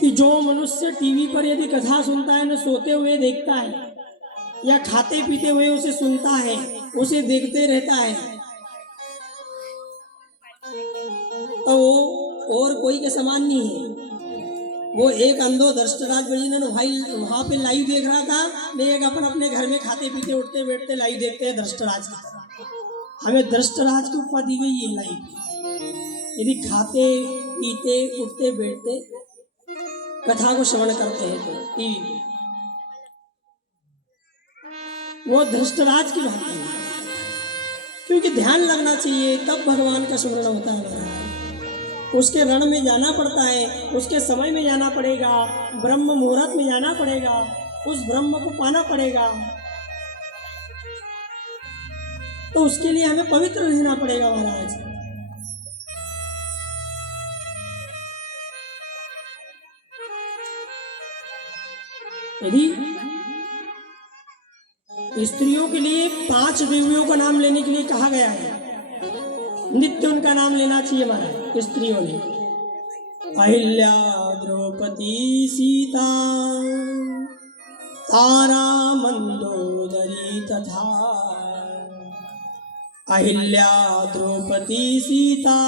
कि जो मनुष्य टीवी पर यदि कथा सुनता है, न सोते हुए देखता है या खाते पीते हुए उसे सुनता है, उसे देखते रहता है, तो वो और कोई के समान नहीं है। वो एक अंधो धृतराज भाई वहां पे लाइव देख रहा था, नहीं एक अपन अपने घर में खाते पीते उठते बैठते लाइव देखते हैं धृतराज की तरह। हमें धृतराज की उपमा दी गई है लाइव। यदि खाते पीते उठते बैठते कथा को श्रवण करते हैं तो टीवी, वो धृतराज की भांति है, क्योंकि ध्यान लगना चाहिए, तब भगवान का स्मरण होता है। उसके रण में जाना पड़ता है, उसके समय में जाना पड़ेगा, ब्रह्म मुहूर्त में जाना पड़ेगा, उस ब्रह्म को पाना पड़ेगा। तो उसके लिए हमें पवित्र रहना पड़ेगा महाराज। यदि स्त्रियों के लिए 5 देवियों का नाम लेने के लिए कहा गया है, नित्य उनका नाम लेना चाहिए हमारा स्त्रियों ने। अहिल्या, द्रौपदी, सीता, तारा, मंदोदरी तथा। अहिल्या, द्रौपदी, सीता,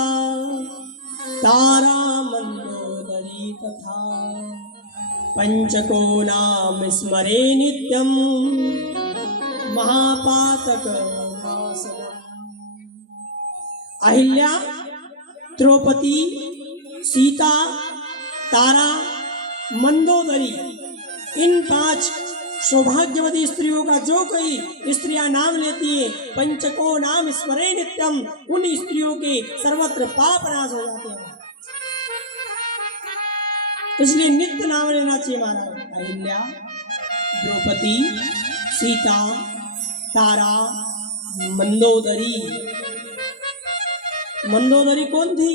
तारा, मंदोदरी तथा। पंचको नाम स्मरे नित्यम महापातक नाशनम्। अहिल्या, द्रौपदी, सीता, तारा, मंदोदरी, इन 5 सौभाग्यवती स्त्रियों का जो कोई स्त्रियां नाम लेती है, पंचको नाम स्मरे नित्यम, उन स्त्रियों के सर्वत्र पाप नाश हो जाते हैं। इसलिए नित्य नाम लेना चाहिए महाराज। अहिल्या, द्रौपदी, सीता, तारा, मंदोदरी। मंदोदरी कौन थी,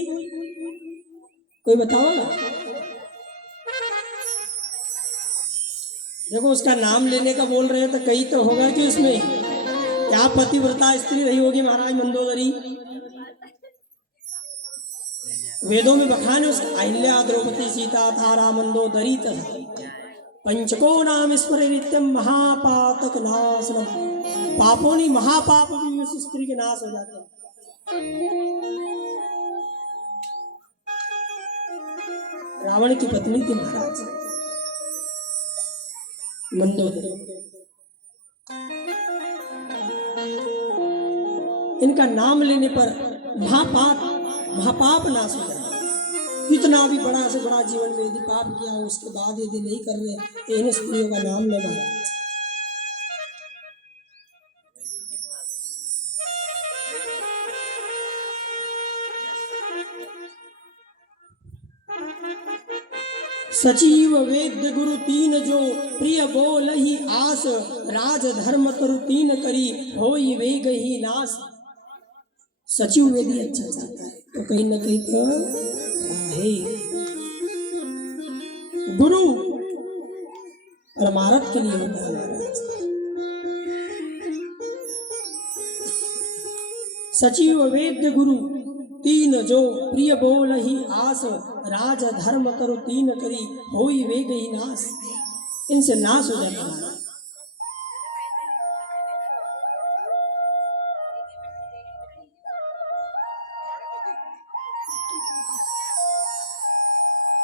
कोई बताओगा? देखो उसका नाम लेने का बोल रहे हैं तो कहीं तो होगा कि उसमें क्या पतिव्रता स्त्री रही होगी महाराज मंदोदरी। वेदों में बखान है उसका। अहिल्या, द्रौपदी, सीता, तारा, मंदोदरी तथा। पंचको नाम स्मरे नित्यम महापातक नाशनम। पापों नहीं, महापाप भी उस स्त्री के नाश हो जाते हैं। रावण की पत्नी थी महाराज मंदोदरी। इनका नाम लेने पर महापाप नाश हो जाए। कितना भी बड़ा से बड़ा जीवन में यदि पाप किया हो, उसके बाद यदि नहीं कर रहे तो इन स्त्रियों का नाम ले महाराज। सचिव वेद्य गुरु 3 जो प्रिय बोल ही आस। राज धर्म तरु 3 करी होई वेग ही नाश। सचिव वेदी अच्छा चाहता है तो कहीं ना कहीं तो है गुरु परमारथ के लिए होता है महाराज। सचिव वेद्य गुरु 3 जो प्रिय बोल ही आस। राज धर्म तरु 3 करी होई वेग ही नाश। इनसे नाश हो जाता है।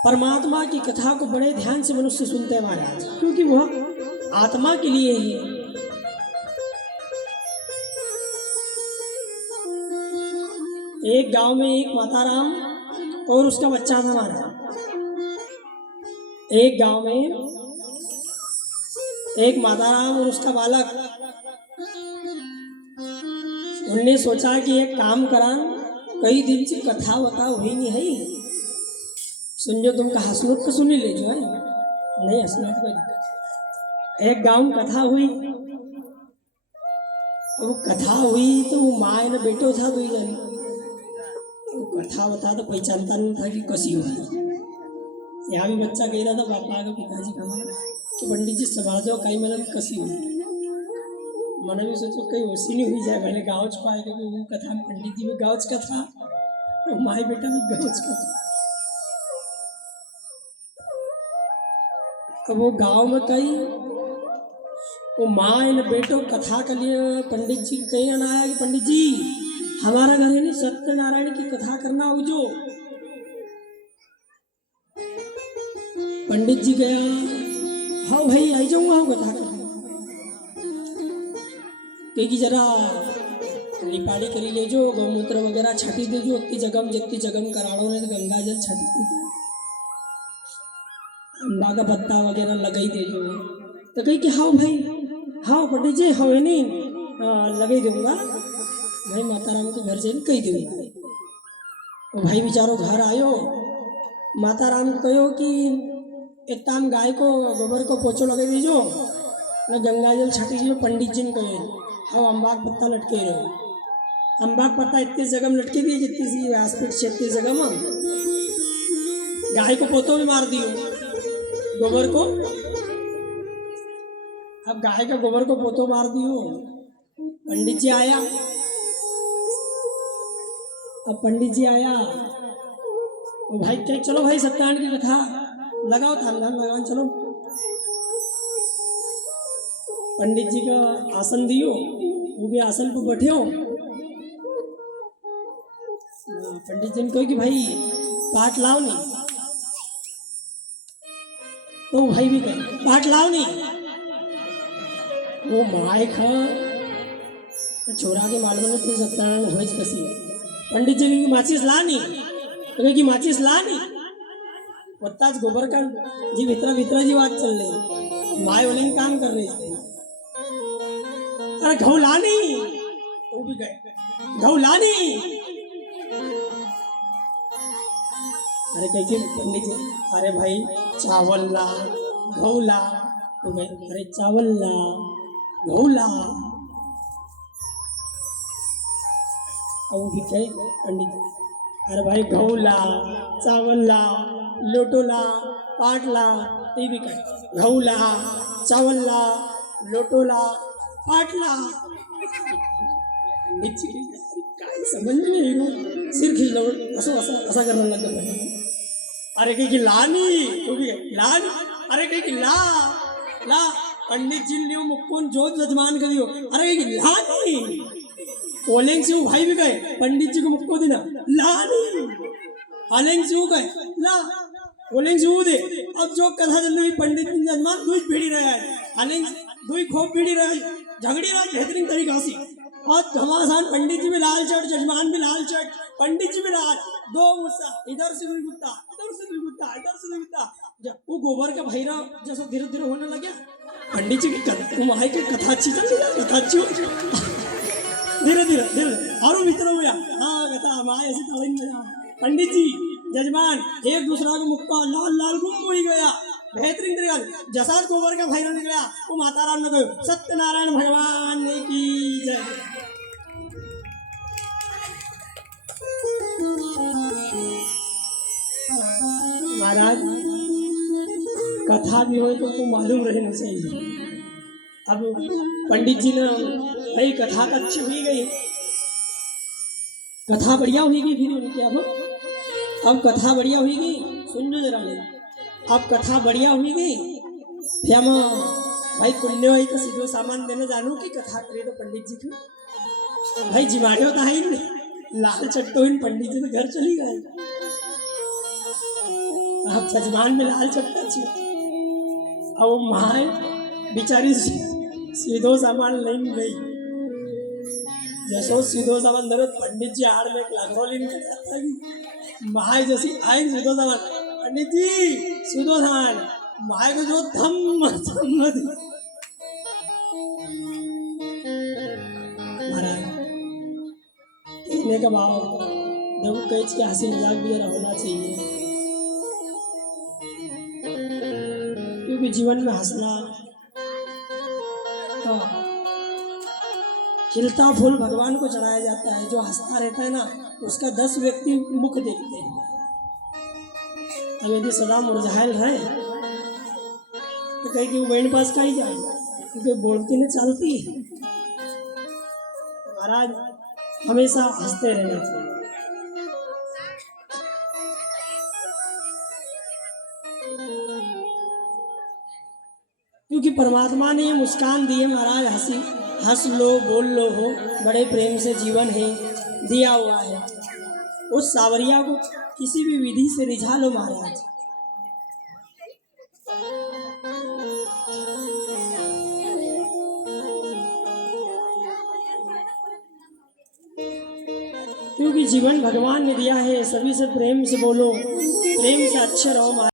परमात्मा की कथा को बड़े ध्यान से मनुष्य सुनते हैं महाराज, क्योंकि वह आत्मा के लिए है। एक गांव में एक माताराम और उसका बच्चा था महाराज। एक गांव में एक माताराम और उसका बालक। उनने सोचा कि एक काम करा, कई दिन से कथा वथा हुई नहीं है। सुन तुमका हसनत तो सुनी ले जो है, नहीं हसनत कोई। एक गांव में कथा हुई, वो कथा हुई तो वो माँ ने बेटो था तो जन कथा बता तो पहचानता नहीं था कि कसी हुई। यहाँ भी बच्चा कह रहा था पापा का पिताजी का कि पंडित जी संभाल दो कई मतलब कसी हुई। मैंने भी सोचो कहीं वैसी नहीं हुई जाए, पहले गाँव च पाए क्योंकि वो कथा में पंडित जी में गाँव का था, तो माए बेटा भी गाँव का था। तो वो गांव में कई वो माँ इन बेटों कथा के लिए पंडित जी कहीं ना आया कि पंडित जी हमारा घर है नहीं सत्यनारायण की कथा करना हो जो। पंडित जी गया, हाँ भाई आई जाऊंगा कथा करना, क्योंकि जरा लिपाड़ी करी ले जो, गौमूत्र वगैरह छाटी दे जो, जितनी जगम कराड़ो ने गंगा जल छाटी दे, अम्बा का पत्ता वगैरह लगाई दे जो। तो कही कि हाँ भाई, हाँ पंडित जी हाँ नहीं लगा दूंगा भाई, माता राम के घर से कही दूंगा। तो भाई बेचारो घर आयो, माता राम को कहो कि इतना गाय को गोबर को पोछो लगे दीजो न गंगा जल छाटी दीजो। पंडित जी ने कहे हाँ अम्बा का पत्ता लटके रहो, अम्बा का पत्ता इतनी जगह में लटके दिए जितनी सी व्यासपीठ से इतनी जगह में। गाय को पोतो भी मार दियो, गोबर को अब गाय का गोबर को पोतो मार दियो। पंडित जी आया, अब पंडित जी आया, ओ भाई क्या, चलो भाई सत्यनारायण की कथा लगाओ, थाम थाम लगाओ, चलो। पंडित जी का आसन दियो, वो भी आसन पर बैठे हो। पंडित जी ने कहो कि भाई पाठ लाओ नहीं, तो भाई भी कहे पाठ लाओ नहीं। वो माय खा छोरा के मालूम ने तू सत्यनारायण होइज कसी है। पंडित जी की माचिस ला नहीं, तो कहे कि माचिस ला नहीं, वत्ताच गोबर का जी भितरा जी बात चल रही, माय वाले काम कर रही है। अरे घऊ ला नहीं, वो भी गए घऊ ला नहीं। अरे कह के पंडित जी, अरे भाई चावल ला, घऊ ला, तो गए अरे चावल ला, घऊ ला। अब वो भी कहे पंडित जी, अरे भाई घऊ ला, चावल ला, लोटो ला, पाट ला, तो भी कहे घऊ ला, चावल ला, लोटो ला, पाट ला। काय समझ में नहीं रो, सिर खींच लो, ऐसा करने लग गया। अरे कहीं की ला नहीं, तो भी ला नहीं, अरे कहीं की ला ला। पंडित जी ने मुक्कोन जो जजमान कर दियो, अरे कहीं की ला नहीं। ओलेंग से वो भाई भी गए, पंडित जी को मुक्को देना ला नहीं। आलेंग से वो गए ला, ओलेंग से वो दे। अब जो कथा चल रही, पंडित जी जजमान दुई पीढ़ी रहा है, आलेंग दुई खूब पीढ़ी रहा है, झगड़ी रहा बेहतरीन तरीका से। और घमासान पंडित जी भी लाल चट, जजमान भी लाल चट, पंडित जी भी लाल, दो गुस्सा, इधर से भी गुस्सा, इधर से भी गुस्सा, इधर से भी गुस्सा। जब वो गोबर का भैरा जैसे धीरे धीरे होने लगे, पंडित जी की माई की कथा अच्छी चल रही, कथा अच्छी धीरे धीरे और भीतर हो गया। हाँ कथा माए ऐसी तड़ी में जा। पंडित जी जजमान एक दूसरा को मुक्का लाल लाल गुम हो ही गया, बेहतरीन तरीका। जैसा गोबर का भैरा निकला, वो माता राम ने कहा सत्यनारायण भगवान की जय। महाराज कथा भी हो तो मालूम रहना चाहिए। अब पंडित जी ने भाई कथा अच्छी हुई गई, कथा बढ़िया हुई गई। फिर उनके अब कथा बढ़िया हुई गई, सुन लो जरा ले। अब कथा बढ़िया हुई गई, फिर हम भाई पुण्य हुई तो सीधो सामान देने जानू की कथा करे। तो पंडित जी को भाई जिमाटे होता है इन लाल चट्टो, इन पंडित जी तो घर चली गए। अब जजमान में लाल चट्टा छी, अब वो माए बेचारी सीधो सामान नहीं गई। जैसो सीधो सामान दर पंडित जी आड़ में लागरोली माए जैसी आई सीधो सामान, पंडित जी सीधो सामान माए को जो धम्म धम्म दी। महाराज कहने का भाव देखो कई के हंसी मजाक भी होना चाहिए, क्योंकि जीवन में हंसना, खिलता फूल भगवान को चढ़ाया जाता है। जो हंसता रहता है ना, उसका 10 व्यक्ति मुख देखते हैं। अब यदि सदा मुरझायल रहे तो कहीं कि वो बहन पास का ही जाए, क्योंकि बोलती नहीं चलती है। महाराज हमेशा हंसते रहना चाहिए। क्योंकि परमात्मा ने ये मुस्कान दी है महाराज, हंस लो बोल लो हो, बड़े प्रेम से जीवन है दिया हुआ है। उस सावरिया को किसी भी विधि से रिझा लो महाराज। क्योंकि जीवन भगवान ने दिया है, सभी से प्रेम से बोलो, प्रेम से अच्छे रहो महाराज।